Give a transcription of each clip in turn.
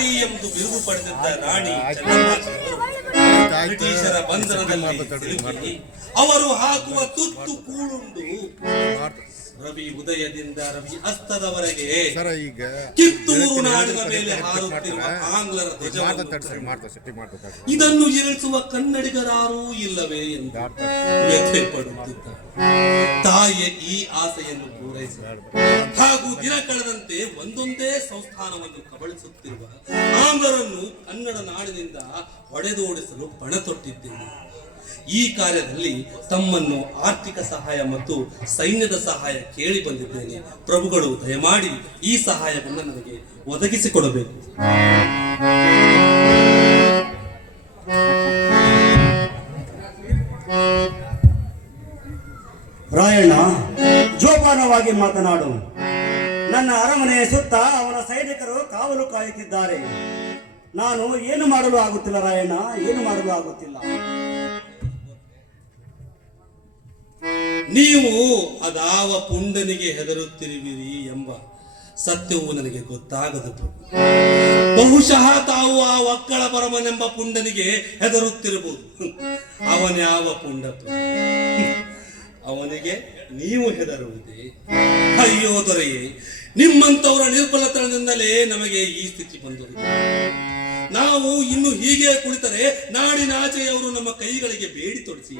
ನಾರಿ ಎಂದು ಬಿರುದು ಪಡೆದಿದ್ದ ರಾಣಿ ಚೆನ್ನಮ್ಮಾಜಿಯವರು ಬ್ರಿಟಿಷರ ಬಂಧನದಲ್ಲಿ ಸಿಲುಕಿ ಅವರು ಹಾಕುವ ತುತ್ತು ಕೂಳುಂಡು ರವಿ ಉದಯದಿಂದ ರವಿ ಅಸ್ತದವರೆಗೆ ಕಿತ್ತೂರು ನಾಡಿನ ಮೇಲೆ ಹಾರುತ್ತಿರುವ ಆಂಗ್ಲರ ಧ್ವಜವನ್ನು ಇದನ್ನು ಇರಿಸುವ ಕನ್ನಡಿಗರಾರೂ ಇಲ್ಲವೇ ಎಂದು ವ್ಯಥೆ ಪಡುತ್ತಿದ್ದ ತಾಯಿಯ ಈ ಆಸೆಯನ್ನು ಪೂರೈಸಿದರು. ಹಾಗೂ ದಿನ ಕಳೆದಂತೆ ಒಂದೊಂದೇ ಸಂಸ್ಥಾನವನ್ನು ಕಬಳಿಸುತ್ತಿರುವ ಆಂಗ್ಲರನ್ನು ಕನ್ನಡ ನಾಡಿನಿಂದ ಹೊಡೆದೋಡಿಸಲು ಪಣ ತೊಟ್ಟಿದ್ದೇನೆ. ಈ ಕಾರ್ಯದಲ್ಲಿ ತಮ್ಮನ್ನು ಆರ್ಥಿಕ ಸಹಾಯ ಮತ್ತು ಸೈನ್ಯದ ಸಹಾಯ ಕೇಳಿ ಬಂದಿದ್ದೇನೆ. ಪ್ರಭುಗಳು ದಯಮಾಡಿ ಈ ಸಹಾಯವನ್ನು ನನಗೆ ಒದಗಿಸಿಕೊಡಬೇಕು. ರಾಯಣ್ಣ, ಜೋಪಾನವಾಗಿ ಮಾತನಾಡು. ನನ್ನ ಅರಮನೆಯ ಸುತ್ತ ಅವನ ಸೈನಿಕರು ಕಾವಲು ಕಾಯುತ್ತಿದ್ದಾರೆ. ನಾನು ಏನು ಮಾಡಲು ಆಗುತ್ತಿಲ್ಲ ರಾಯಣ್ಣ, ಏನು ಮಾಡಲು ಆಗುತ್ತಿಲ್ಲ. ನೀವು ಅದಾವ ಪುಂಡನಿಗೆ ಹೆದರುತ್ತಿರುವಿರಿ ಎಂಬ ಸತ್ಯವು ನನಗೆ ಗೊತ್ತಾಗದು ಪ್ರಭು. ಬಹುಶಃ ತಾವು ಆ ಒಕ್ಕಳ ಪರಮನೆಂಬ ಪುಂಡನಿಗೆ ಹೆದರುತ್ತಿರಬಹುದು. ಅವನ್ಯಾವ ಪುಂಡ ಪ್ರಭು? ಅವನಿಗೆ ನೀವು ಹೆದರುವುದೇ? ಅಯ್ಯೋ ದೊರೆಯೇ, ನಿಮ್ಮಂತವರ ನಿರ್ಬಲತನದಿಂದಲೇ ನಮಗೆ ಈ ಸ್ಥಿತಿ ಬಂದರು. ನಾವು ಇನ್ನು ಹೀಗೆ ಕುಳಿತರೆ ನಾಡಿನಾಚೆಯವರು ನಮ್ಮ ಕೈಗಳಿಗೆ ಬೇಡಿ ತೊಡಿಸಿ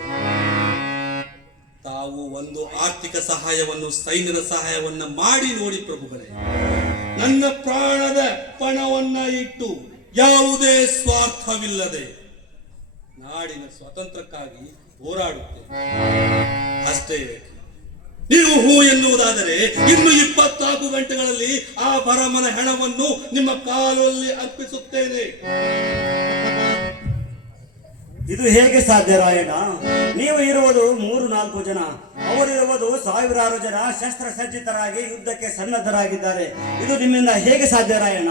ತಾವು ಒಂದು ಆರ್ಥಿಕ ಸಹಾಯವನ್ನು ಸೈನ್ಯದ ಸಹಾಯವನ್ನ ಮಾಡಿ ನೋಡಿ ಪ್ರಭುಗಳೇ. ನನ್ನ ಪ್ರಾಣದ ಪಣವನ್ನ ಇಟ್ಟು ಯಾವುದೇ ಸ್ವಾರ್ಥವಿಲ್ಲದೆ ನಾಡಿನ ಸ್ವಾತಂತ್ರ್ಯಕ್ಕಾಗಿ ಹೋರಾಡುತ್ತೇನೆ. ಅಷ್ಟೇ ನೀವು ಹೂ ಎನ್ನುವುದಾದರೆ ಇನ್ನು 24 ಗಂಟೆಗಳಲ್ಲಿ ಆ ಪರಮನ ಹೆಣವನ್ನು ನಿಮ್ಮ ಕಾಲಲ್ಲಿ ಅರ್ಪಿಸುತ್ತೇನೆ. ಇದು ಹೇಗೆ ಸಾಧ್ಯ ರಾಯಣ್ಣ? ನೀವು ಇರುವುದು 3-4 ಜನ, ಅವರಿರುವುದು ಸಾವಿರಾರು ಜನ ಶಸ್ತ್ರಸಜ್ಜಿತರಾಗಿ ಯುದ್ಧಕ್ಕೆ ಸನ್ನದ್ಧರಾಗಿದ್ದಾರೆ. ಇದು ನಿಮ್ಮಿಂದ ಹೇಗೆ ಸಾಧ್ಯ ರಾಯಣ್ಣ?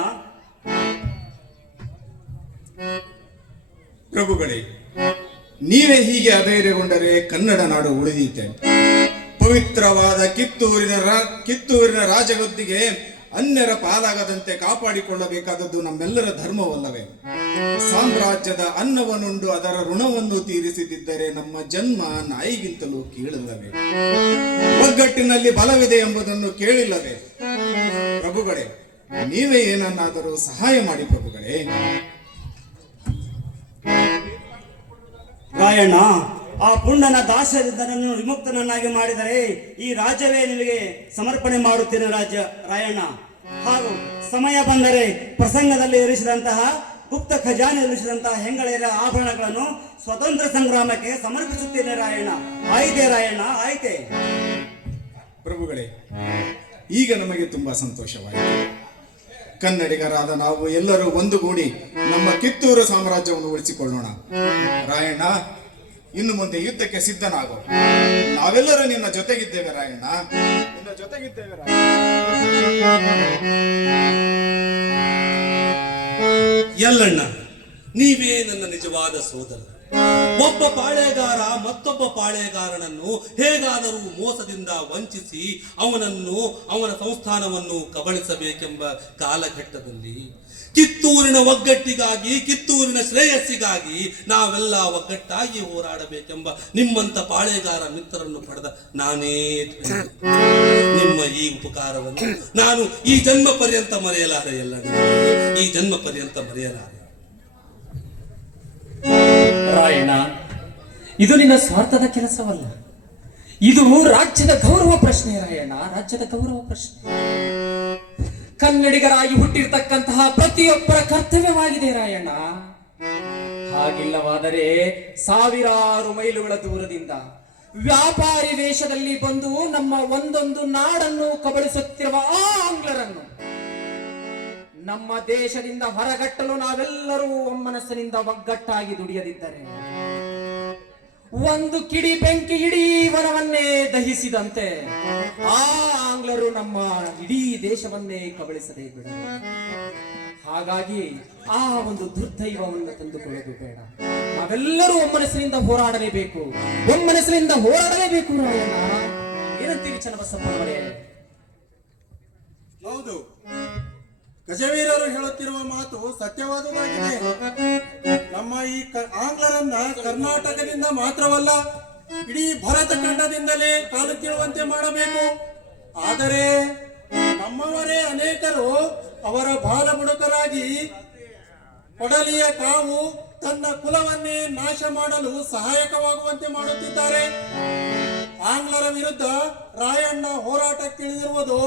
ಪ್ರಭುಗಳೇ, ನೀವೇ ಹೀಗೆ ಅಧೈರ್ಯಗೊಂಡರೆ ಕನ್ನಡ ನಾಡು ಉಳಿದೀತೆ. ಪವಿತ್ರವಾದ ಕಿತ್ತೂರಿನ ರಾಜಗದ್ದಿಗೆ ಅನ್ಯರ ಪಾಲಾಗದಂತೆ ಕಾಪಾಡಿಕೊಳ್ಳಬೇಕಾದದ್ದು ನಮ್ಮೆಲ್ಲರ ಧರ್ಮವಲ್ಲವೇ? ಸಾಮ್ರಾಜ್ಯದ ಅನ್ನವನ್ನುಂಡು ಅದರ ಋಣವನ್ನು ತೀರಿಸಿದಿದ್ದರೆ ನಮ್ಮ ಜನ್ಮ ನಾಯಿಗಿಂತಲೂ ಕೀಳಲ್ಲವೇ? ಒಗ್ಗಟ್ಟಿನಲ್ಲಿ ಬಲವಿದೆ ಎಂಬುದನ್ನು ಕೇಳಿಲ್ಲವೇ? ಪ್ರಭುಗಳೇ, ನೀವೇ ಏನನ್ನಾದರೂ ಸಹಾಯ ಮಾಡಿ ಪ್ರಭುಗಳೇ. ರಾಯಣ್ಣ, ಆ ಪುಂಡನ ದಾಸ್ಯದಿಂದ ನನ್ನನ್ನು ವಿಮುಕ್ತನನ್ನಾಗಿ ಮಾಡಿದರೆ ಈ ರಾಜ್ಯವೇ ನಿಮಗೆ ಸಮರ್ಪಣೆ ಮಾಡುತ್ತೇನೆ ರಾಯಣ್ಣ. ಹಾಗೂ ಸಮಯ ಬಂದರೆ ಪ್ರಸಂಗದಲ್ಲಿ ಇರಿಸಿದಂತಹ ಗುಪ್ತ ಖಜಾನೆ ಇರಿಸಿದಂತಹ ಹೆಂಗಳೆಯರ ಆಭರಣಗಳನ್ನು ಸ್ವತಂತ್ರ ಸಂಗ್ರಾಮಕ್ಕೆ ಸಮರ್ಪಿಸುತ್ತೇನೆ ರಾಯಣ್ಣ. ಆಯ್ತೆ ರಾಯಣ್ಣ, ಆಯ್ತೆ. ಪ್ರಭುಗಳೇ, ಈಗ ನಮಗೆ ತುಂಬಾ ಸಂತೋಷವಾಯಿತು. ಕನ್ನಡಿಗರಾದ ನಾವು ಎಲ್ಲರೂ ಒಂದುಗೂಡಿ ನಮ್ಮ ಕಿತ್ತೂರು ಸಾಮ್ರಾಜ್ಯವನ್ನು ಉಳಿಸಿಕೊಳ್ಳೋಣ. ರಾಯಣ್ಣ, ಇನ್ನು ಮುಂದೆ ಯುದ್ಧಕ್ಕೆ ಸಿದ್ಧನಾಗೋ. ನಾವೆಲ್ಲರೂ ನಿನ್ನ ಜೊತೆಗಿದ್ದೇವೆ ರಾಯಣ್ಣ, ನಿನ್ನ ಜೊತೆಗಿದ್ದೇವೆ. ಎಲ್ಲಣ್ಣ, ನೀವೇ ನನ್ನ ನಿಜವಾದ ಸೋದರ. ಒಬ್ಬ ಪಾಳೆಗಾರ ಮತ್ತೊಬ್ಬ ಪಾಳೆಗಾರನನ್ನು ಹೇಗಾದರೂ ಮೋಸದಿಂದ ವಂಚಿಸಿ ಅವನ ಸಂಸ್ಥಾನವನ್ನು ಕಬಳಿಸಬೇಕೆಂಬ ಕಾಲಘಟ್ಟದಲ್ಲಿ ಕಿತ್ತೂರಿನ ಒಗ್ಗಟ್ಟಿಗಾಗಿ, ಕಿತ್ತೂರಿನ ಶ್ರೇಯಸ್ಸಿಗಾಗಿ ನಾವೆಲ್ಲ ಒಗ್ಗಟ್ಟಾಗಿ ಹೋರಾಡಬೇಕೆಂಬ ನಿಮ್ಮಂತ ಪಾಳೆಗಾರ ಮಿತ್ರರನ್ನು ಪಡೆದ ನಾನೇ ನಿಮ್ಮ ಈ ಉಪಕಾರವನ್ನು ನಾನು ಈ ಜನ್ಮ ಪರ್ಯಂತ ಮರೆಯಲಾರೆ. ಎಲ್ಲ ಈ ಜನ್ಮ ಪರ್ಯಂತ ಮರೆಯಲಾರೆ. ರಾಯಣ್ಣ, ಇದು ನಿನ್ನ ಸ್ವಾರ್ಥದ ಕೆಲಸವಲ್ಲ, ಇದು ರಾಜ್ಯದ ಗೌರವ ಪ್ರಶ್ನೆ ರಾಯಣ್ಣ, ರಾಜ್ಯದ ಗೌರವ ಪ್ರಶ್ನೆ. ಕನ್ನಡಿಗರಾಗಿ ಹುಟ್ಟಿರ್ತಕ್ಕಂತಹ ಪ್ರತಿಯೊಬ್ಬರ ಕರ್ತವ್ಯವಾಗಿದೆ ರಾಯಣ್ಣ. ಹಾಗಿಲ್ಲವಾದರೆ ಸಾವಿರಾರು ಮೈಲುಗಳ ದೂರದಿಂದ ವ್ಯಾಪಾರಿ ವೇಷದಲ್ಲಿ ಬಂದು ನಮ್ಮ ಒಂದೊಂದು ನಾಡನ್ನು ಕಬಳಿಸುತ್ತಿರುವ ಆ ಆಂಗ್ಲರನ್ನು ನಮ್ಮ ದೇಶದಿಂದ ಹೊರಗಟ್ಟಲು ನಾವೆಲ್ಲರೂ ಒಮ್ಮನಸ್ಸಿನಿಂದ ಒಗ್ಗಟ್ಟಾಗಿ ದುಡಿಯದಿದ್ದರೆ ಒಂದು ಕಿಡಿ ಬೆಂಕಿ ಇಡೀ ವನವನ್ನೇ ದಹಿಸಿದಂತೆ ಆ ಆಂಗ್ಲರು ನಮ್ಮ ಇಡೀ ದೇಶವನ್ನೇ ಕಬಳಿಸದೆ ಬಿಡ. ಹಾಗಾಗಿ ಆ ಒಂದು ದುರ್ದೈವವನ್ನು ತಂದುಕೊಳ್ಳೋದು ಬೇಡ. ನಾವೆಲ್ಲರೂ ಒಮ್ಮನಸ್ಸಿನಿಂದ ಹೋರಾಡಲೇಬೇಕು, ಒಮ್ಮನಸ್ಸಿನಿಂದ ಹೋರಾಡಲೇಬೇಕು. ರಾಯಣ್ಣ, ಏನಂತೀರಿ ಚನ್ನಬಸಪ್ಪನವರೇ? ಹೌದು, ಗಜವೀರರು ಹೇಳುತ್ತಿರುವ ಮಾತು ಸತ್ಯವಾದುದಾಗಿದೆ. ನಮ್ಮ ಈ ಆಂಗ್ಲರನ್ನ ಕರ್ನಾಟಕದಿಂದ ಮಾತ್ರವಲ್ಲ, ಇಡೀ ಭರತ ಖಂಡದಿಂದಲೇ ಕಾಲು ಕೀಳುವಂತೆ ಮಾಡಬೇಕು. ಆದರೆ ನಮ್ಮವರೇ ಅನೇಕರು ಅವರ ಬಾಲಬುಡಕರಾಗಿ ಕೊಡಲಿಯ ಕಾವು ತನ್ನ ಕುಲವನ್ನೇ ನಾಶ ಮಾಡಲು ಸಹಾಯಕವಾಗುವಂತೆ ಮಾಡುತ್ತಿದ್ದಾರೆ. ಆಂಗ್ಲರ ವಿರುದ್ಧ ರಾಯಣ್ಣ ಹೋರಾಟಕ್ಕಿಳಿದಿರುವುದು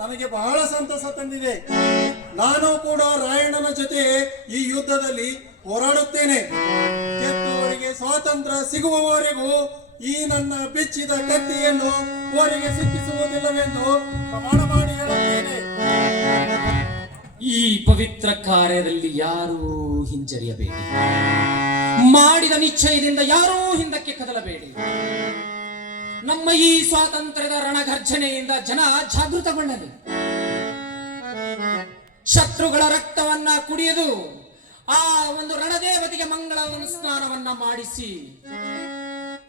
ನನಗೆ ಬಹಳ ಸಂತಸ ತಂದಿದೆ. ನಾನು ಕೂಡ ರಾಯಣ್ಣನ ಜೊತೆ ಈ ಯುದ್ಧದಲ್ಲಿ ಹೋರಾಡುತ್ತೇನೆ. ಕೆತ್ತೂರಿಗೆ ಸ್ವಾತಂತ್ರ್ಯ ಸಿಗುವವರೆಗೂ ಈ ನನ್ನ ಬಿಚ್ಚಿದ ಕತ್ತಿಯನ್ನು ಅವರಿಗೆ ಸಿಕ್ಕಿಸುವುದಿಲ್ಲವೆಂದು ಪ್ರಮಾಣ ಮಾಡಿ ಹೇಳುತ್ತೇನೆ. ಈ ಪವಿತ್ರ ಕಾರ್ಯದಲ್ಲಿ ಯಾರೂ ಹಿಂಜರಿಯಬೇಡಿ. ಮಾಡಿದ ನಿಶ್ಚಯದಿಂದ ಯಾರೂ ಹಿಂದಕ್ಕೆ ಕದಲಬೇಡಿ. ನಮ್ಮ ಈ ಸ್ವಾತಂತ್ರ್ಯದ ರಣಗರ್ಜನೆಯಿಂದ ಜನ ಜಾಗೃತಗೊಳ್ಳಲಿ. ಶತ್ರುಗಳ ರಕ್ತವನ್ನ ಕುಡಿಯದು ಆ ಒಂದು ರಣದೇವತೆಗೆ ಮಂಗಳ ಸ್ನಾನವನ್ನ ಮಾಡಿಸಿ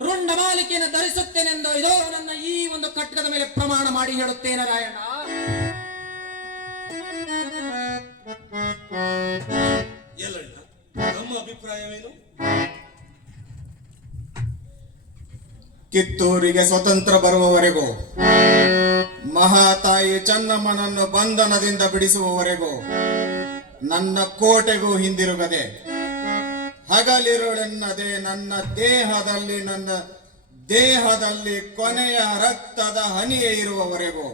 ರುಂಡಮಾಲಿಕೆಯನ್ನು ಧರಿಸುತ್ತೇನೆಂದು ಇದೋ ನನ್ನ ಈ ಒಂದು ಕಟ್ಟಡದ ಮೇಲೆ ಪ್ರಮಾಣ ಮಾಡಿ ಹೇಳುತ್ತೇನೆ ರಾಯಣ್ಣ. ಎಲ್ಲಣ್ಣ, ನಮ್ಮ ಅಭಿಪ್ರಾಯವೇನು? ಕಿತ್ತೂರಿಗೆ ಸ್ವತಂತ್ರ ಬರುವವರೆಗೂ, ಮಹಾತಾಯಿ ಚೆನ್ನಮ್ಮನನ್ನು ಬಂಧನದಿಂದ ಬಿಡಿಸುವವರೆಗೂ ನನ್ನ ಕೋಟೆಗೂ ಹಿಂದಿರುಗದೆ, ಹಗಲಿರುಳೆನ್ನದೆ ನನ್ನ ದೇಹದಲ್ಲಿ ಕೊನೆಯ ರಕ್ತದ ಹನಿಯೇ ಇರುವವರೆಗೂ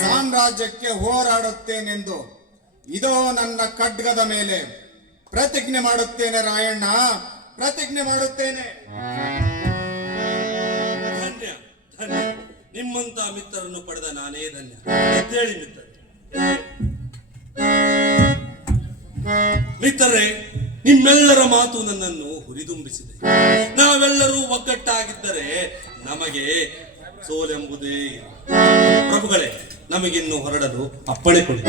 ಸಾಮ್ರಾಜ್ಯಕ್ಕೆ ಹೋರಾಡುತ್ತೇನೆಂದು ಇದೋ ನನ್ನ ಖಡ್ಗದ ಮೇಲೆ ಪ್ರತಿಜ್ಞೆ ಮಾಡುತ್ತೇನೆ ರಾಯಣ್ಣ, ಪ್ರತಿಜ್ಞೆ ಮಾಡುತ್ತೇನೆ. ಧನ್ಯ ಧನ್ಯ, ನಿಮ್ಮಂತ ಮಿತ್ರರನ್ನು ಪಡೆದ ನಾನೇ ಧನ್ಯ. ಎದ್ದೇಳಿ ಮಿತ್ರರೇ, ನಿಮ್ಮೆಲ್ಲರ ಮಾತು ನನ್ನನ್ನು ಹುರಿದುಂಬಿಸಿದೆ. ನಾವೆಲ್ಲರೂ ಒಗ್ಗಟ್ಟಾಗಿದ್ದರೆ ನಮಗೆ ಸೋಲೆಂಬುದೇ ಇಲ್ಲ. ಪ್ರಭುಗಳೇ, ನಮಗಿನ್ನು ಹೊರಡಲು ಅಪ್ಪಣೆ ಕೊಡಿ.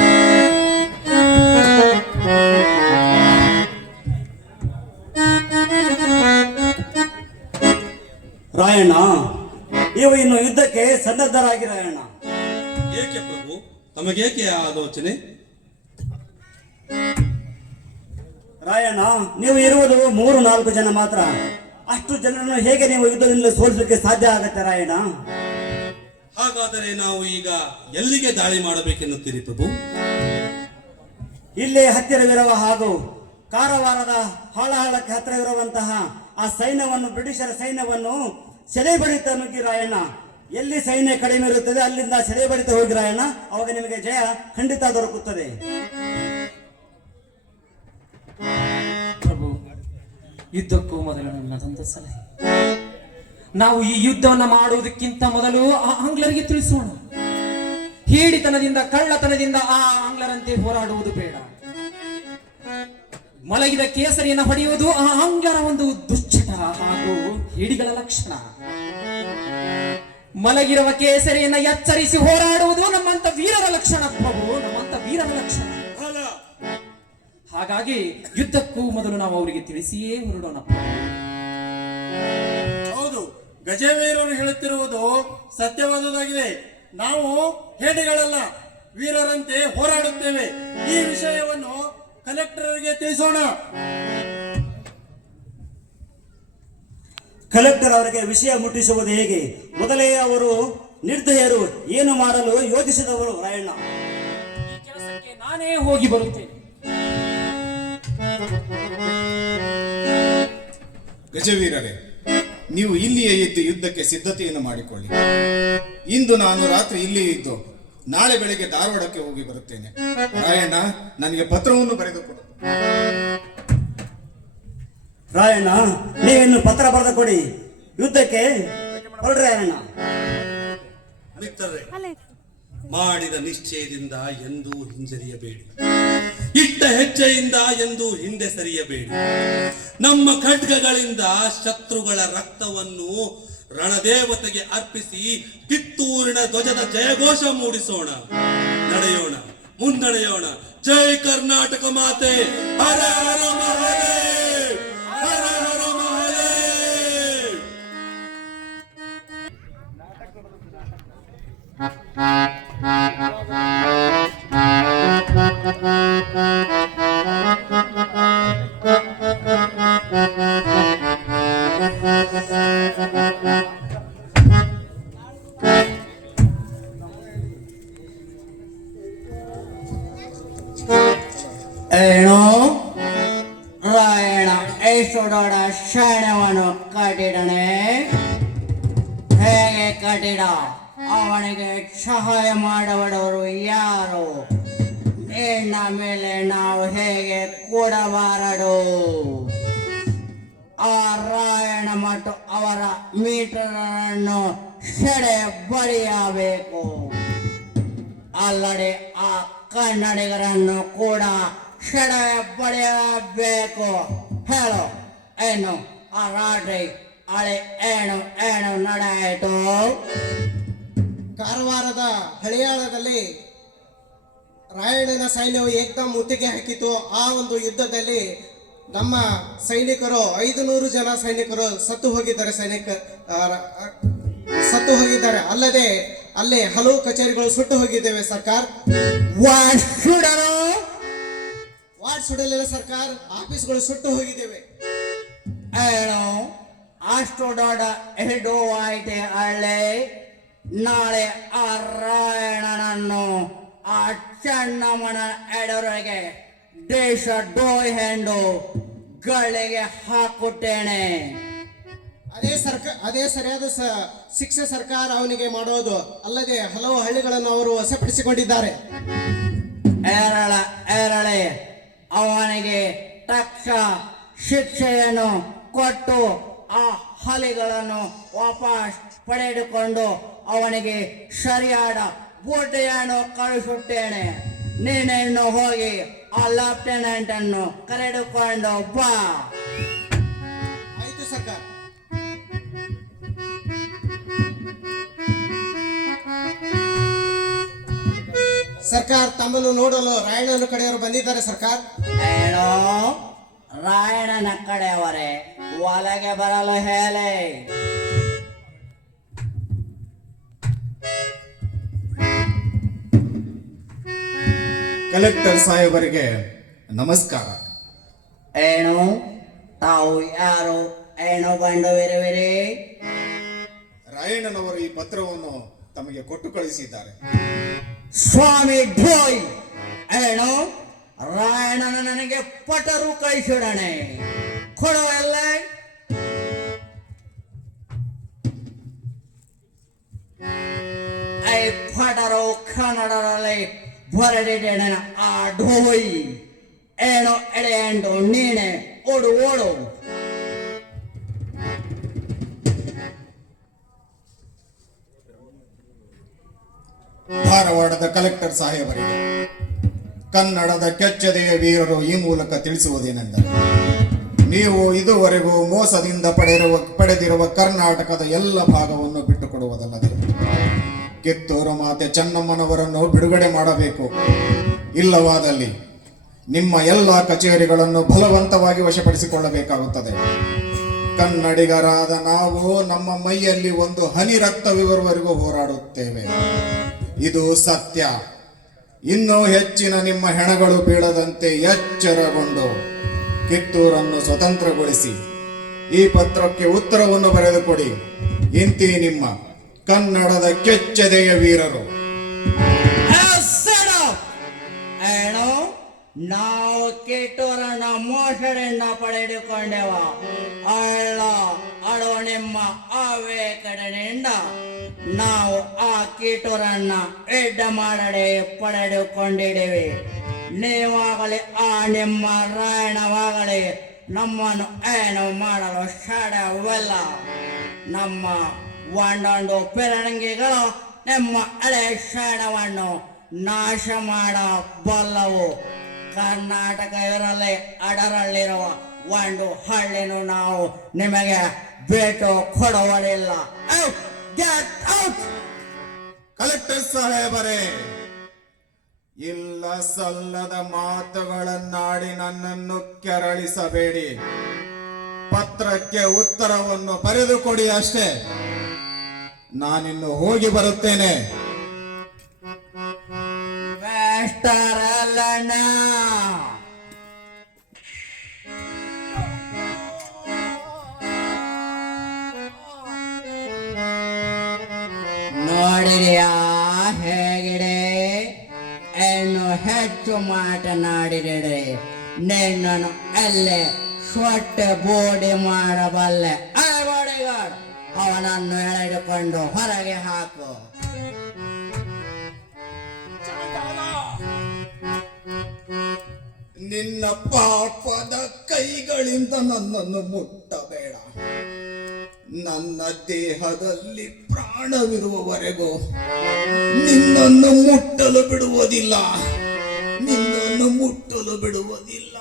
ರಾಯಣ್ಣ, ನೀವು ಇನ್ನು ಯುದ್ಧಕ್ಕೆ ಸನ್ನದ್ಧರಾಗಿ ರಾಯಣ್ಣ. ಏಕೆ ಪ್ರಭು, ತಮಗೇಕೆ ಆ ಆಲೋಚನೆ? ರಾಯಣ್ಣ, ನೀವು ಇರುವುದು 3-4 ಜನ ಮಾತ್ರ. ಅಷ್ಟು ಜನರನ್ನು ಹೇಗೆ ನೀವು ಯುದ್ಧದಿಂದ ಸೋಲಿಸಲಿಕ್ಕೆ ಸಾಧ್ಯ ಆಗತ್ತೆ ರಾಯಣ್ಣ? ಹಾಗಾದರೆ ನಾವು ಈಗ ಎಲ್ಲಿಗೆ ದಾಳಿ ಮಾಡಬೇಕೆನ್ನುತ್ತೀರಿ ಪ್ರಭು? ಇಲ್ಲೇ ಹತ್ತಿರವಿರುವ ಹಾಗೂ ಕಾರವಾರದ ಹಾಳಹಾಳಕ್ಕೆ ಹತ್ತಿರವಿರುವಂತಹ ಆ ಸೈನ್ಯವನ್ನು, ಬ್ರಿಟಿಷರ ಸೈನ್ಯವನ್ನು ಸೆರೆಬಡಿತ ನುಗ್ಗಿ ರಾಯಣ್ಣ. ಎಲ್ಲಿ ಸೈನ್ಯ ಕಡಿಮೆ ಇರುತ್ತದೆ ಅಲ್ಲಿಂದ ಸೆರೆಬಡಿತ ಹೋಗಿ ರಾಯಣ್ಣ. ಅವಾಗ ನಿಮಗೆ ಜಯ ಖಂಡಿತ ದೊರಕುತ್ತದೆ. ಪ್ರಭು, ಯುದ್ಧಕ್ಕೂ ಮೊದಲು ನನ್ನದೊಂದು ಸಲಹೆ. ನಾವು ಈ ಯುದ್ಧವನ್ನ ಮಾಡುವುದಕ್ಕಿಂತ ಮೊದಲು ಆ ಆಂಗ್ಲರಿಗೆ ತಿಳಿಸೋಣ. ಹೇಡಿತನದಿಂದ, ಕಳ್ಳತನದಿಂದ ಆ ಆಂಗ್ಲರಂತೆ ಹೋರಾಡುವುದು ಬೇಡ. ಮಲಗಿದ ಕೇಸರಿಯನ್ನು ಹೊಡೆಯುವುದು ಆ ಆಂಗ್ಲರ ಒಂದು ದುಶ್ಚಟ ಹಾಗೂ ಹೇಡಿಗಳ ಲಕ್ಷಣ. ಮಲಗಿರುವ ಕೇಸರಿಯನ್ನ ಎಚ್ಚರಿಸಿ ಹೋರಾಡುವುದು ನಮ್ಮಂತ ವೀರರ ಲಕ್ಷಣ ಪ್ರಭು, ನಮ್ಮಂತ ವೀರರ ಲಕ್ಷಣ. ಹಾಗಾಗಿ ಯುದ್ಧಕ್ಕೂ ಮೊದಲು ನಾವು ಅವರಿಗೆ ತಿಳಿಸಿಯೇ ಹೊರಡೋಣ. ಹೌದು, ಗಜವೀರರು ಹೇಳುತ್ತಿರುವುದು ಸತ್ಯವಾದುದಾಗಿದೆ. ನಾವು ಹೇಡಿಗಳಲ್ಲ, ವೀರರಂತೆ ಹೋರಾಡುತ್ತೇವೆ. ಈ ವಿಷಯವನ್ನು ಕಲೆಕ್ಟರ್ಗೆ ತಿಳಿಸೋಣ. ಕಲೆಕ್ಟರ್ ಅವರಿಗೆ ವಿಷಯ ಮುಟ್ಟಿಸುವುದು ಹೇಗೆ? ಮೊದಲೇ ಅವರು ನಿರ್ದಯರು, ಏನು ಮಾಡಲು ಯೋಚಿಸಿದವರು ರಾಯಣ್ಣ. ಈ ಕೆಲಸಕ್ಕೆ ನಾನೇ ಹೋಗಿ ಬರುತ್ತೇನೆ. ಗಜವೀರರೇ, ನೀವು ಇಲ್ಲಿಯೇ ಇದ್ದು ಯುದ್ಧಕ್ಕೆ ಸಿದ್ಧತೆಯನ್ನು ಮಾಡಿಕೊಳ್ಳಿ. ಇಂದು ನಾನು ರಾತ್ರಿ ಇಲ್ಲಿಯೇ ಇದ್ದು ನಾಳೆ ಬೆಳಗ್ಗೆ ಧಾರವಾಡಕ್ಕೆ ಹೋಗಿ ಬರುತ್ತೇನೆ. ರಾಯಣ್ಣ, ನನಗೆ ಪತ್ರವನ್ನು ಬರೆದು ಕೊಡು. ರಾಯಣ್ಣ, ನೀವಿನ್ನು ಪತ್ರ ಬರೆದು ಕೊಡಿ. ಯುದ್ಧಕ್ಕೆ ಹೊರಡ್ರಿ ರಾಯಣ್ಣ. ಮಿತ್ರರೇ, ಮಾಡಿದ ನಿಶ್ಚಯದಿಂದ ಎಂದೂ ಹಿಂಜರಿಯಬೇಡಿ. ಇಟ್ಟ ಹೆಜ್ಜೆಯಿಂದ ಎಂದೂ ಹಿಂದೆ ಸರಿಯಬೇಡಿ. ನಮ್ಮ ಖಡ್ಗಗಳಿಂದ ಶತ್ರುಗಳ ರಕ್ತವನ್ನು ರಣದೇವತೆಗೆ ಅರ್ಪಿಸಿ ಕಿತ್ತೂರಿನ ಧ್ವಜದ ಜಯಘೋಷ ಮೂಡಿಸೋಣ. ನಡೆಯೋಣ, ಮುನ್ನಡೆಯೋಣ. ಜೈ ಕರ್ನಾಟಕ ಮಾತೆ. ಹರ ಹರ ಮಹಾದೇವ್, ಹರ ಹರ ಮಹಾದೇವ್. ಏನು ರಾಯಣ ಎಷ್ಟು ದೊಡ್ಡ ಶಾಣವನ್ನು ಕಟ್ಟಿಡನೆ, ಹೇಗೆ ಕಟ್ಟಿಡ? ಅವನಿಗೆ ಸಹಾಯ ಮಾಡಬಡವರು ಯಾರು? ನಿನ್ನ ಮೇಲೆ ನಾವು ಹೇಗೆ ಕೂಡಬಾರದು? ಆ ರಾಯಣ ಮತ್ತು ಅವರ ಮೀಟರನ್ನು ಸೆಡೆ ಬಡಿಯಬೇಕು, ಅಲ್ಲದೆ ಆ ಕನ್ನಡಿಗರನ್ನು ಕೂಡ ಸೆಡೆ ಬಡಿಯಬೇಕು. ಹೇಳು, ಏನು ಆ ರಾತ್ರಿ ಅಳೆ ಏನು ಏನು ನಡೆಯಿತು? ಕಾರವಾರದ ಹಳಿಯಾಳದಲ್ಲಿ ರಾಯಣ್ಣನ ಸೈನ್ಯವು ಏಕದಮ್ ಮುತ್ತಿಗೆ ಹಾಕಿತು. ಆ ಒಂದು ಯುದ್ಧದಲ್ಲಿ ನಮ್ಮ ಸೈನಿಕರು 500 ಜನ ಸೈನಿಕರು ಸತ್ತು ಹೋಗಿದ್ದಾರೆ. ಸತ್ತು ಹೋಗಿದ್ದಾರೆ. ಅಲ್ಲದೆ ಅಲ್ಲಿ ಹಲವು ಕಚೇರಿಗಳು ಸುಟ್ಟು ಹೋಗಿದ್ದೇವೆ ಸರ್ಕಾರ. ವಾರ್ಡ್ ಸುಡಲಿಲ್ಲ ಸರ್ಕಾರ, ಆಫೀಸ್ಗಳು ಸುಟ್ಟು ಹೋಗಿದ್ದೇವೆ. ಏನು ಅಷ್ಟು ದೊಡ್ಡ ಹಿಡು ಆಯ್ತೆ ಹಳ್ಳಿ? ನಾಳೆ ಆ ರಾಯಣನನ್ನು ಆ ಚೆನ್ನಮ್ಮನ ಎದುರಿಗೆ ದೇಶ ಎಂದು ಗಳಿಗೆ ಹಾಕುತ್ತೇನೆ. ಅದೇ ಸರಿಯಾದ ಶಿಕ್ಷೆ ಸರ್ಕಾರ ಅವನಿಗೆ ಮಾಡೋದು. ಅಲ್ಲದೆ ಹಲವು ಹಳ್ಳಿಗಳನ್ನು ಅವರು ವಶಪಡಿಸಿಕೊಂಡಿದ್ದಾರೆ. ಎರಳೆ ಅವನಿಗೆ ತಕ್ಷ ಶಿಕ್ಷೆಯನ್ನು ಕೊಟ್ಟು ಆ ಹಲಿಗಳನ್ನು ವಾಪಸ್ ಪಡೆದುಕೊಂಡು ಅವನಿಗೆ ಸರಿಯಾದ ಬುದ್ಧಿಯನ್ನು ಕಳಿಸುತ್ತೇನೆ. ನೀನೇನು ಹೋಗಿ ಆ ಲೆಫ್ಟಿನೆಂಟ್ ಅನ್ನು ಕರೆದುಕೊಂಡು ಬಾ. ಆಯ್ತು ಸರ್ಕಾರ. ಸರ್ಕಾರ ತಮ್ಮನ್ನು ನೋಡಲು ರಾಯಣ್ಣನ ಕಡೆಯವರು ಬಂದಿದ್ದಾರೆ ಸರ್ಕಾರ. ಏನೋ ರಾಯಣನ ಕಡೆಯವರೇ ಒಳಗೆ ಬರಲು ಹೇಳಿ. ಕಲೆಕ್ಟರ್ ಸಾಹೇಬರಿಗೆ ನಮಸ್ಕಾರ. ಏನು ತಾವು ಯಾರು? ಏನು ಬಂದು ವಿರುವಿರಿ? ರಾಯಣ್ಣನವರು ಈ ಪತ್ರವನ್ನು ತಮಗೆ ಕೊಟ್ಟು ಕಳಿಸಿದ್ದಾರೆ. ಸ್ವಾಮಿ ಢೋಯ್, ಏನು ರಾಯಣನ ನನಗೆ ಪಟರು ಕಳಿಸಿಡಣೆ ಕೊಡುವಲ್ಲ. ಐ ಪಟರು ಕನ್ನಡದಲ್ಲಿ ಬರೆದಿದ್ದೇನೆ. ಆ ಢೋಯ್ ಏನು ಎಡೆಯಂಡು ನೀನೆ ಓಡು ಓಡು. ಧಾರವಾಡದ ಕಲೆಕ್ಟರ್ ಸಾಹೇಬರಿಗೆ ಕನ್ನಡದ ಕೆಚ್ಚದೆಯ ವೀರರು ಈ ಮೂಲಕ ತಿಳಿಸುವುದೇನೆಂದರೆ, ನೀವು ಇದುವರೆಗೂ ಮೋಸದಿಂದ ಪಡೆದಿರುವ ಕರ್ನಾಟಕದ ಎಲ್ಲ ಭಾಗವನ್ನು ಬಿಟ್ಟುಕೊಡುವುದಲ್ಲದೆ ಕಿತ್ತೂರು ಮಾತೆ ಚೆನ್ನಮ್ಮನವರನ್ನು ಬಿಡುಗಡೆ ಮಾಡಬೇಕು. ಇಲ್ಲವಾದಲ್ಲಿ ನಿಮ್ಮ ಎಲ್ಲ ಕಚೇರಿಗಳನ್ನು ಬಲವಂತವಾಗಿ ವಶಪಡಿಸಿಕೊಳ್ಳಬೇಕಾಗುತ್ತದೆ. ಕನ್ನಡಿಗರಾದ ನಾವು ನಮ್ಮ ಮೈಯಲ್ಲಿ ಒಂದು ಹನಿ ರಕ್ತವಿರುವವರೆಗೂ ಹೋರಾಡುತ್ತೇವೆ. ಇದು ಸತ್ಯ. ಇನ್ನೂ ಹೆಚ್ಚಿನ ನಿಮ್ಮ ಹೆಣಗಳು ಬೀಳದಂತೆ ಎಚ್ಚರಗೊಂಡು ಕಿತ್ತೂರನ್ನು ಸ್ವತಂತ್ರಗೊಳಿಸಿ ಈ ಪತ್ರಕ್ಕೆ ಉತ್ತರವನ್ನು ಬರೆದುಕೊಡಿ. ಇಂತಿ ನಿಮ್ಮ ಕನ್ನಡದ ಕೆಚ್ಚೆದೆಯ ವೀರರು. ಏನು ನಾವು ಕಿತ್ತೂರನ್ನ ಮೋಸದಿಂದ ಪಡೆದುಕೊಂಡೆವ ಅಲ್ಲ, ಅಡು ನಿಮ್ಮ ಆವೇಕಡೆಯಿಂದ ನಾವು ಆ ಕಿತ್ತೂರನ್ನ ಯುದ್ಧ ಮಾಡದೆ ಪಡೆದುಕೊಂಡಿದ್ದೇವೆ. ನೀವಾಗಲಿ ಆ ನಿಮ್ಮ ರಾಯಣವಾಗಲಿ ನಮ್ಮನ್ನು ಏನು ಮಾಡಲು ಸಾಧ್ಯವಿಲ್ಲ. ನಮ್ಮ ಒಂದೊಂದು ಪಿರಂಗಿಗಳು ನಿಮ್ಮ ಹಳೆ ಶಾಣವನ್ನು ನಾಶ ಮಾಡಬಲ್ಲವು. ಕರ್ನಾಟಕ ಇರಲಿ ಅದರಲ್ಲಿರುವ ಒಂದು ಹಳ್ಳಿನೂ ನಾವು ನಿಮಗೆ ಭೇಟು ಕೊಡುವುದಿಲ್ಲ. ಕಲೆಕ್ಟರ್ ಸಾಹೇಬರೇ, ಇಲ್ಲ ಸಲ್ಲದ ಮಾತುಗಳನ್ನಾಡಿ ನನ್ನನ್ನು ಕೆರಳಿಸಬೇಡಿ. ಪತ್ರಕ್ಕೆ ಉತ್ತರವನ್ನು ಬರೆದುಕೊಡಿ ಅಷ್ಟೇ. ನಾನಿನ್ನು ಹೋಗಿ ಬರುತ್ತೇನೆ. ನೋಡಿದೆಯಾ ಹೇಗಿದೆ? ಇನ್ನು ಹೆಚ್ಚು ಮಾತನಾಡಿದರೆ ನಿನ್ನನ್ನು ಅಲ್ಲೇ ಸೊಟ್ಟೆ ಬೋಡಿ ಮಾಡಬಲ್ಲೆ. ಬಾಡಿಗಾರ್ಡ್, ಅವನನ್ನು ಎಳೆದುಕೊಂಡು ಹೊರಗೆ ಹಾಕು. ನಿನ್ನ ಪಾಪದ ಕೈಗಳಿಂದ ನನ್ನನ್ನು ಮುಟ್ಟಬೇಡ. ನನ್ನ ದೇಹದಲ್ಲಿ ಪ್ರಾಣವಿರುವವರೆಗೂ ನಿನ್ನನ್ನು ಮುಟ್ಟಲು ಬಿಡುವುದಿಲ್ಲ, ನಿನ್ನನ್ನು ಮುಟ್ಟಲು ಬಿಡುವುದಿಲ್ಲ.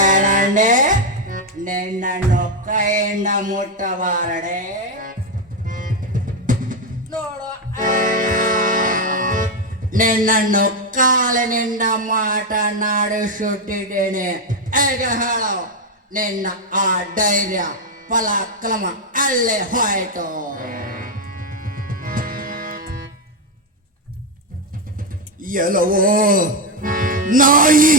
ಏನಂಡೆ, ನಿನ್ನನ್ನು ಕೈಯಿಂದ ಮುಟ್ಟಬಾರಡೆ. ನೋಡು, ನಿನ್ನನ್ನು ಕಾಲಿನಿಂದ ಮಾತನಾಡಿಸುತ್ತಿದ್ದೇನೆ. ಈಗ ಹೇಳು, ನಿನ್ನ ಆ ಧೈರ್ಯ ಪರಾಕ್ರಮ ಅಲ್ಲೇ ಹೋಯಿತು. ಎಲವೋ ನಾಯಿ,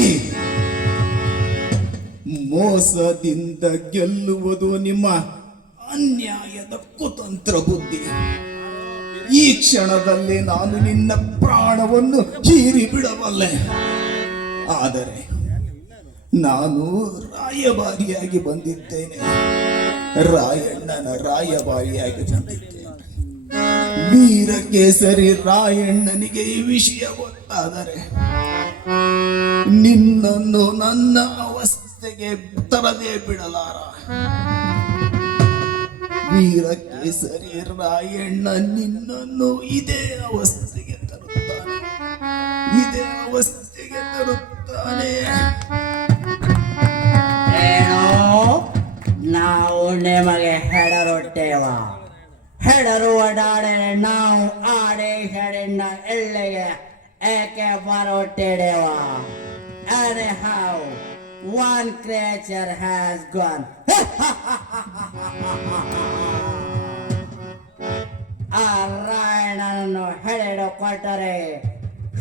ಮೋಸದಿಂದ ಗೆಲ್ಲುವುದು ನಿಮ್ಮ ಅನ್ಯಾಯದ ಕುತಂತ್ರ ಬುದ್ಧಿ. ಈ ಕ್ಷಣದಲ್ಲಿ ನಾನು ನಿನ್ನ ಪ್ರಾಣವನ್ನು ಹೀರಿ ಬಿಡಬಲ್ಲೆ, ಆದರೆ ನಾನು ರಾಯಭಾರಿಯಾಗಿ ಬಂದಿದ್ದೇನೆ, ರಾಯಣ್ಣನ ರಾಯಭಾರಿಯಾಗಿ ಬಂದಿದ್ದೇನೆ. ವೀರಕೇಸರಿ ರಾಯಣ್ಣನಿಗೆ ಈ ವಿಷಯ ಗೊತ್ತಾದರೆ ನಿನ್ನನ್ನು ನನ್ನ ಅವಸ್ಥೆಗೆ ತರದೇ ಬಿಡಲಾರ. ವೀರಕೇಸರಿ ರಾಯಣ್ಣ ನಿನ್ನನ್ನು ಇದೇ ಅವಸ್ಥೆಗೆ ತರುತ್ತಾನೆ, ಇದೇ ಅವಸ್ಥೆಗೆ ತರುತ್ತಾನೆ. ಏನೋ, ನಾವು ನಿಮಗೆ ಹೆಡರುತ್ತೇವ. ಹೆಡರುವ ನಾಡಿನ ನಾವು ಆದೇಶದಿಂದ ಇಲ್ಲಿಗೆ ಏಕೆ ಬರುತ್ತಿದ್ದೇವ? Anyhow, one creature has gone. ಆ ರಾಯಣ್ಣನನ್ನು ಹಿಡಿದುಕೊಟ್ಟರೆ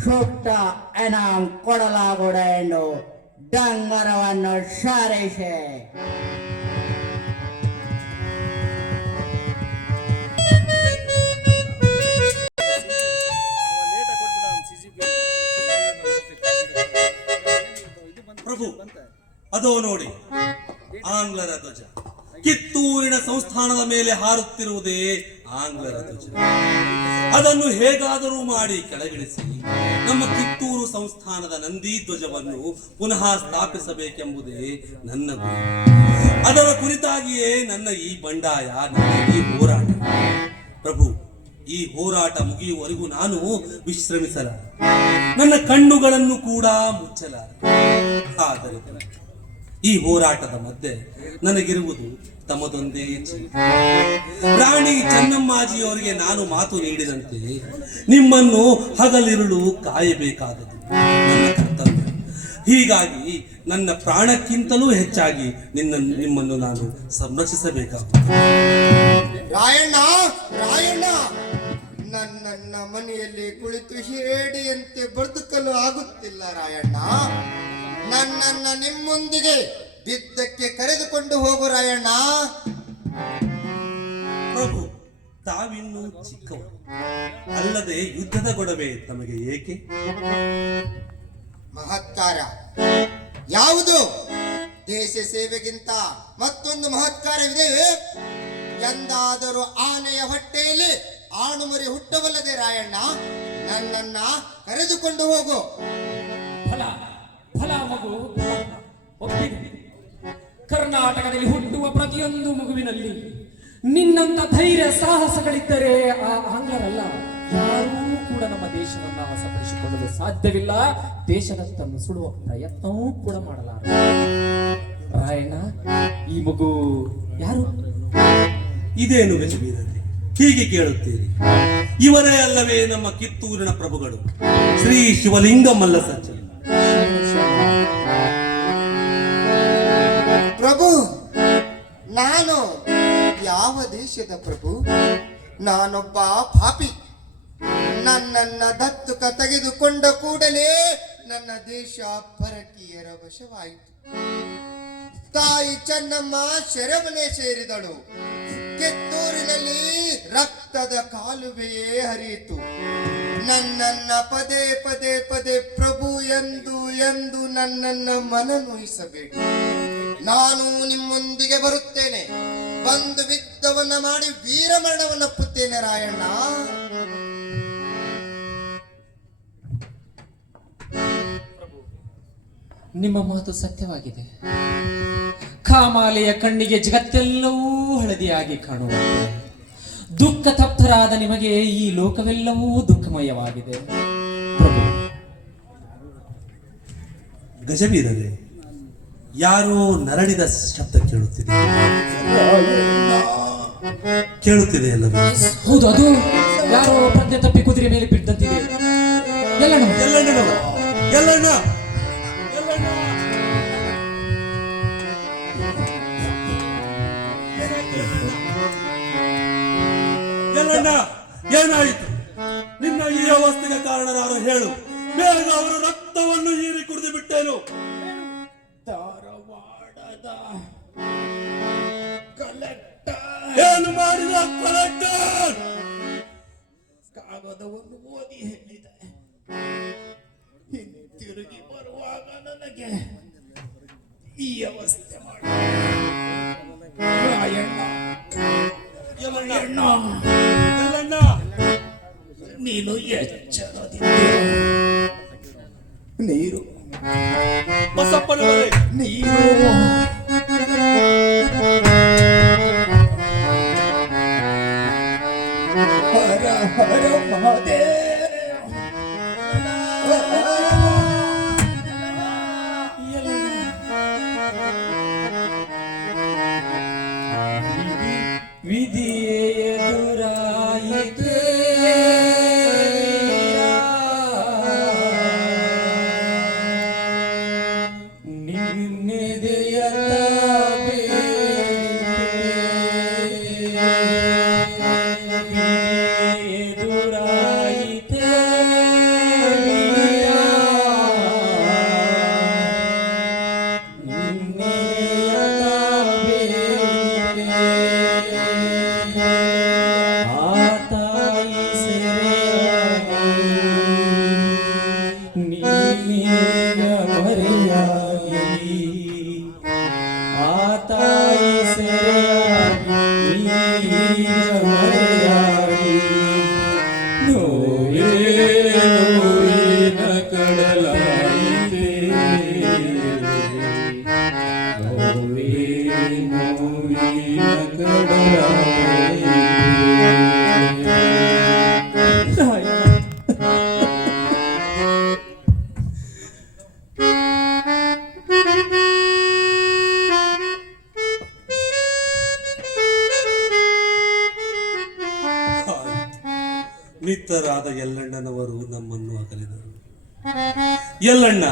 ಸೂಕ್ತ ಇನಾಮ್ ಕೊಡಲಾಗುವುದು ಎಂದು ಡಂಗರವನ್ನು ಸಾರಿಸಿ. ಪ್ರಭು, ಅದೋ ನೋಡಿ ಆಂಗ್ಲರ ಧ್ವಜ. ಕಿತ್ತೂರಿನ ಸಂಸ್ಥಾನದ ಮೇಲೆ ಹಾರುತ್ತಿರುವುದೇ ಆಂಗ್ಲರ ಧ್ವಜ. ಅದನ್ನು ಹೇಗಾದರೂ ಮಾಡಿ ಕೆಳಗಿಳಿಸಿ ನಮ್ಮ ಕಿತ್ತೂರು ಸಂಸ್ಥಾನದ ನಂದಿ ಧ್ವಜವನ್ನು ಪುನಃ ಸ್ಥಾಪಿಸಬೇಕೆಂಬುದೇ ನನ್ನ ಗುರಿ. ಅದರ ಕುರಿತಾಗಿಯೇ ನನ್ನ ಈ ಬಂಡಾಯ, ನನ್ನ ಈ ಹೋರಾಟ. ಪ್ರಭು, ಈ ಹೋರಾಟ ಮುಗಿಯುವವರೆಗೂ ನಾನು ವಿಶ್ರಮಿಸಲಾರೆ, ನನ್ನ ಕಣ್ಣುಗಳನ್ನು ಕೂಡ ಮುಚ್ಚಲಾರೆ. ಆದರೆ ಈ ಹೋರಾಟದ ಮಧ್ಯೆ ನನಗಿರುವುದು ತಮ್ಮದೊಂದೇ ಚಿಂತೆ. ರಾಣಿ ಚೆನ್ನಮ್ಮಾಜಿಯವರಿಗೆ ನಾನು ಮಾತು ನೀಡಿದಂತೆ ನಿಮ್ಮನ್ನು ಹಗಲಿರುಳು ಕಾಯಬೇಕಾದದ್ದು ನನ್ನ ಕರ್ತವ್ಯ. ಹೀಗಾಗಿ ನನ್ನ ಪ್ರಾಣಕ್ಕಿಂತಲೂ ಹೆಚ್ಚಾಗಿ ನಿಮ್ಮನ್ನು ನಾನು ಸಂರಕ್ಷಿಸಬೇಕಾಗುತ್ತದೆ. ರಾಯಣ್ಣ, ರಾಯಣ್ಣ, ನನ್ನ ಮನೆಯಲ್ಲಿ ಕುಳಿತು ಹೇಡಿಯಂತೆ ಬದುಕಲು ಆಗುತ್ತಿಲ್ಲ ರಾಯಣ್ಣ. ನನ್ನನ್ನ ನಿಮ್ಮೊಂದಿಗೆ ಯುದ್ಧಕ್ಕೆ ಕರೆದುಕೊಂಡು ಹೋಗು ರಾಯಣ್ಣ. ಪ್ರಭು, ತಾವಿನ್ನೂ ಚಿಕ್ಕವರು, ಅಲ್ಲದೆ ಯುದ್ಧದ ಗೊಡವೆ ತಮಗೆ ಏಕೆ? ಮಹತ್ಕಾರ ಯಾವುದು? ದೇಶ ಸೇವೆಗಿಂತ ಮತ್ತೊಂದು ಮಹತ್ಕಾರವಿದೆ. ಎಂದಾದರೂ ಆನೆಯ ಹೊಟ್ಟೆಯಲ್ಲಿ ಆಣುಮರಿ ಹುಟ್ಟಬಲ್ಲದೆ ರಾಯಣ್ಣ. ನನ್ನನ್ನ ಕರೆದುಕೊಂಡು ಹೋಗು. ಫಲ ಫಲ ಮಗು ಒಪ್ಪಿದೆ. ಕರ್ನಾಟಕದಲ್ಲಿ ಹುಟ್ಟುವ ಪ್ರತಿಯೊಂದು ಮಗುವಿನಲ್ಲಿ ನಿನ್ನಂತ ಧೈರ್ಯ ಸಾಹಸಗಳಿದ್ದರೆ ಆ ಆಂಗ್ಲರಲ್ಲ ಯಾರೂ ಕೂಡ ನಮ್ಮ ದೇಶವನ್ನ ವಶಪಡಿಸಿಕೊಳ್ಳಲು ಸಾಧ್ಯವಿಲ್ಲ. ದೇಶದತ್ತನ್ನು ಸುಡುವ ಪ್ರಯತ್ನವೂ ಕೂಡ ಮಾಡಲಾರ. ರಾಯಣ್ಣ, ಈ ಮಗು ಯಾರು? ಇದೇನು ಗಜವೀರರೇ, ಹೀಗೆ ಕೇಳುತ್ತೀರಿ? ಇವರೇ ಅಲ್ಲವೇ ನಮ್ಮ ಕಿತ್ತೂರಿನ ಪ್ರಭುಗಳು, ಶ್ರೀ ಶಿವಲಿಂಗ ಮಲ್ಲ ಸಜ್ಜನ. ಪ್ರಭು, ನಾನು ಯಾವ ದೇಶದ ಪ್ರಭು? ನಾನೊಬ್ಬ ಪಾಪಿ. ನನ್ನನ್ನ ದತ್ತುಕ ತೆಗೆದುಕೊಂಡ ಕೂಡಲೇ ನನ್ನ ದೇಶ ಪರಕೀಯರ ವಶವಾಯಿತು. ತಾಯಿ ಚೆನ್ನಮ್ಮ ಶರಮನೆ ಸೇರಿದಳು. ಕಿತ್ತೂರಿನಲ್ಲಿ ರಕ್ತದ ಕಾಲುವೆಯೇ ಹರಿಯಿತು. ನನ್ನನ್ನ ಪದೇ ಪದೇ ಪದೇ ಪ್ರಭು ಎಂದು ಎಂದು ನನ್ನನ್ನ ಮನನೊಯಿಸಬೇಡಿ. ನಾನು ನಿಮ್ಮೊಂದಿಗೆ ಬರುತ್ತೇನೆ. ಬಂದು ಯುದ್ಧವನ್ನ ಮಾಡಿ ವೀರಮರಣವನ್ನಪ್ಪುತ್ತೇನೆ ರಾಯಣ್ಣ. ನಿಮ್ಮ ಮಾತು ಸತ್ಯವಾಗಿದೆ. ಕಾಮಾಲೆಯ ಕಣ್ಣಿಗೆ ಜಗತ್ತೆಲ್ಲವೂ ಹಳದಿಯಾಗಿ ಕಾಣುವಂತೆ ದುಃಖ ತಪ್ತರಾದ ನಿಮಗೆ ಈ ಲೋಕವೆಲ್ಲವೂ ದುಃಖಮಯವಾಗಿದೆ. ಪ್ರಭು, ಗಜವೀರರೇ, ಯಾರೋ ನರಳಿದ ಶಬ್ದ ಕೇಳುತ್ತಿದೆ. ಕೇಳುತ್ತಿದೆ ಅಲ್ಲವೇ? ಹೌದು, ಅದು ಯಾರೋ ಪ್ರಜ್ಞೆ ತಪ್ಪಿ ಕುದುರೆ ಮೇಲೆ ಬಿದ್ದಂತಿದೆ. ಎಲ್ಲಣ್ಣ, ಎಲ್ಲಣ್ಣನವ, ಎಲ್ಲಣ್ಣ, ಎಲ್ಲಣ್ಣ, ಏನಾಯಿತು? ನಿನ್ನ ಈ ಅವಸ್ಥೆಗೆ ಕಾರಣರಾರು ಹೇಳು. ಬೇಗ ಅವರ ರಕ್ತವನ್ನು ಹೀರಿ ಕುಡಿದು ಬಿಟ್ಟೇನು. ಧಾರವಾಡದ ಏನು ಮಾಡಿದ ಕಲೆಕ್ಟರ್? ಕಾಗದವನ್ನು ಓದಿ ಹೇಳಿದೆ. ಹಿಂತಿರುಗಿ ಬರುವಾಗ ನನಗೆ ಈ ಅವಸ್ಥೆ ಮಾಡಿ ಎಲ್ಲಣ್ಣ, ನೀನು ಎಚ್ಚರದಿಂದ ನೀರು ಬಸಪ್ಪನವರೇ, ನೀರು ಹರ ಹರ ಮಹಾದೇವ. ವಿಧಿಯೇ ಎದುರಾಯಿತೆ ನಿನ್ನೆದೆಯತ್ತ ಎದುರಾಯಿತೆ ಆತಾಯಿ ನೀಗ ಮರೆಯಾಗಿ ಆತಾಯಿ ಸೆರೆಯಾಗಿ ನೀಗ ಮರೆಯಾಗಿ ನೋವೇ ನೋವಿನ ಕಡಲಾಯಿತೆ ನೋವೇ ನೋವಿನ ಕಡಲಾಯಿತೆ. ಮಿತ್ರರಾದ ಎಲ್ಲಣ್ಣನವರು ನಮ್ಮನ್ನು ಅಗಲಿದರು. ಎಲ್ಲಣ್ಣ,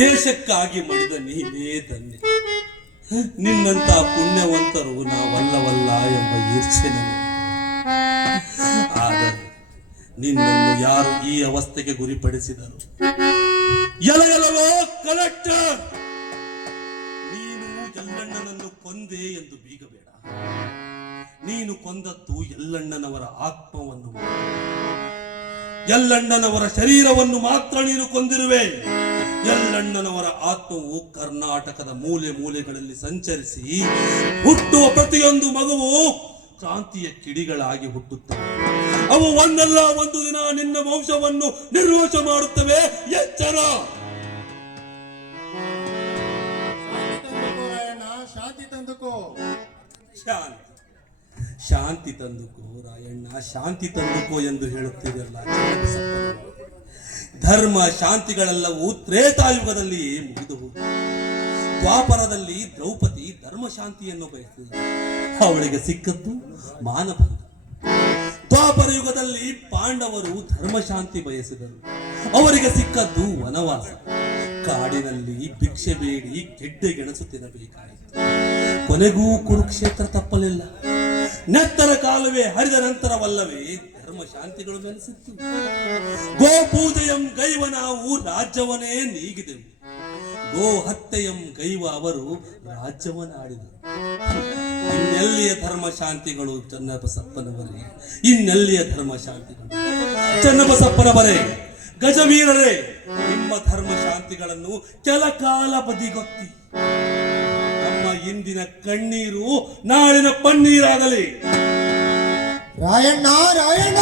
ದೇಶಕ್ಕಾಗಿ ಮಾಡಿದ ನೀನೇ ಧನ್ಯ. ನಿನ್ನಂತ ಪುಣ್ಯವಂತರು ನಾವಲ್ಲವಲ್ಲ ಎಂಬ ಈರ್ಷೆ ನನಗೆ. ಆದರೆ ನಿನ್ನನ್ನು ಯಾರು ಈ ಅವಸ್ಥೆಗೆ ಗುರಿಪಡಿಸಿದರು? ಎಲ್ಲವೋ ಕಲೆಕ್ಟರ್, ನೀನು ಎಲ್ಲಣ್ಣನನ್ನು ಕೊಂದೆ ಎಂದು ಬೀಗಬೇಡ. ನೀನು ಕೊಂದದ್ದು ಎಲ್ಲಣ್ಣನವರ ಆತ್ಮವನ್ನು, ಎಲ್ಲಣ್ಣನವರ ಶರೀರವನ್ನು ಮಾತ್ರ ನೀನು ಕೊಂದಿರುವೆ. ಎಲ್ಲಣ್ಣನವರ ಆತ್ಮವು ಕರ್ನಾಟಕದ ಮೂಲೆ ಮೂಲೆಗಳಲ್ಲಿ ಸಂಚರಿಸಿ ಹುಟ್ಟುವ ಪ್ರತಿಯೊಂದು ಮಗುವು ಕ್ರಾಂತಿಯ ಕಿಡಿಗಳಾಗಿ ಹುಟ್ಟುತ್ತವೆ. ಅವು ಒಂದಲ್ಲ ಒಂದು ದಿನ ನಿನ್ನ ವಂಶವನ್ನು ನಿರ್ನಾಶ ಮಾಡುತ್ತವೆ. ಎಚ್ಚರ! ಶಾಂತಿ ತಂದುಕೋ. ಶಾಂತಿ ಶಾಂತಿ ತಂದುಕೋ ರಾಯಣ್ಣ, ಶಾಂತಿ ತಂದುಕೋ ಎಂದು ಹೇಳುತ್ತಿರಲ್ಲ. ಧರ್ಮ ಶಾಂತಿಗಳೆಲ್ಲವೂ ತ್ರೇತಾಯುಗದಲ್ಲಿ ಮುಗಿದು ಹೋಗಿ, ದ್ವಾಪರದಲ್ಲಿ ದ್ರೌಪದಿ ಧರ್ಮ ಶಾಂತಿಯನ್ನು ಬಯಸಿದಳು. ಅವಳಿಗೆ ಸಿಕ್ಕದ್ದು ಮಾನಭಂಗ. ದ್ವಾಪರ ಯುಗದಲ್ಲಿ ಪಾಂಡವರು ಧರ್ಮ ಶಾಂತಿ ಬಯಸಿದರು. ಅವರಿಗೆ ಸಿಕ್ಕದ್ದು ವನವಾಸ. ಕಾಡಿನಲ್ಲಿ ಭಿಕ್ಷೆ ಬೇಡಿ ಗೆಡ್ಡೆ ಗೆಣಸು ತಿನ್ನಬೇಕಾಯಿತು. ಕೊನೆಗೂ ಕುರುಕ್ಷೇತ್ರ ತಪ್ಪಲಿಲ್ಲ. ನೆತ್ತರ ಕಾಲುವೆ ಹರಿದ ನಂತರವಲ್ಲವೇ ಧರ್ಮ ಶಾಂತಿಗಳು ನೆಲೆಸಿತ್ತು. ಗೋ ಪೂಜೆಯಂ ಗೈವ ನಾವು ರಾಜ್ಯವನ್ನೇ ನೀಗಿದೆವು. ಗೋ ಹತ್ಯೆಯಂ ಗೈವ ಅವರು ರಾಜ್ಯವನ್ನಾಡಿದರು. ಇನ್ನೆಲ್ಲಿಯ ಧರ್ಮ ಶಾಂತಿಗಳು ಚನ್ನಬಸಪ್ಪನವರೇ, ಇನ್ನೆಲ್ಲಿಯ ಧರ್ಮ ಶಾಂತಿಗಳು ಚನ್ನಬಸಪ್ಪನವರೇ, ಗಜವೀರರೇ, ನಿಮ್ಮ ಧರ್ಮ ಶಾಂತಿಗಳನ್ನು ಕೆಲ ಕಾಲ ಬದಿಗೊತ್ತಿ ನಮ್ಮ ಇಂದಿನ ಕಣ್ಣೀರು ನಾಳಿನ ಪನ್ನೀರಾಗಲಿ. ರಾಯಣ್ಣ, ರಾಯಣ್ಣ,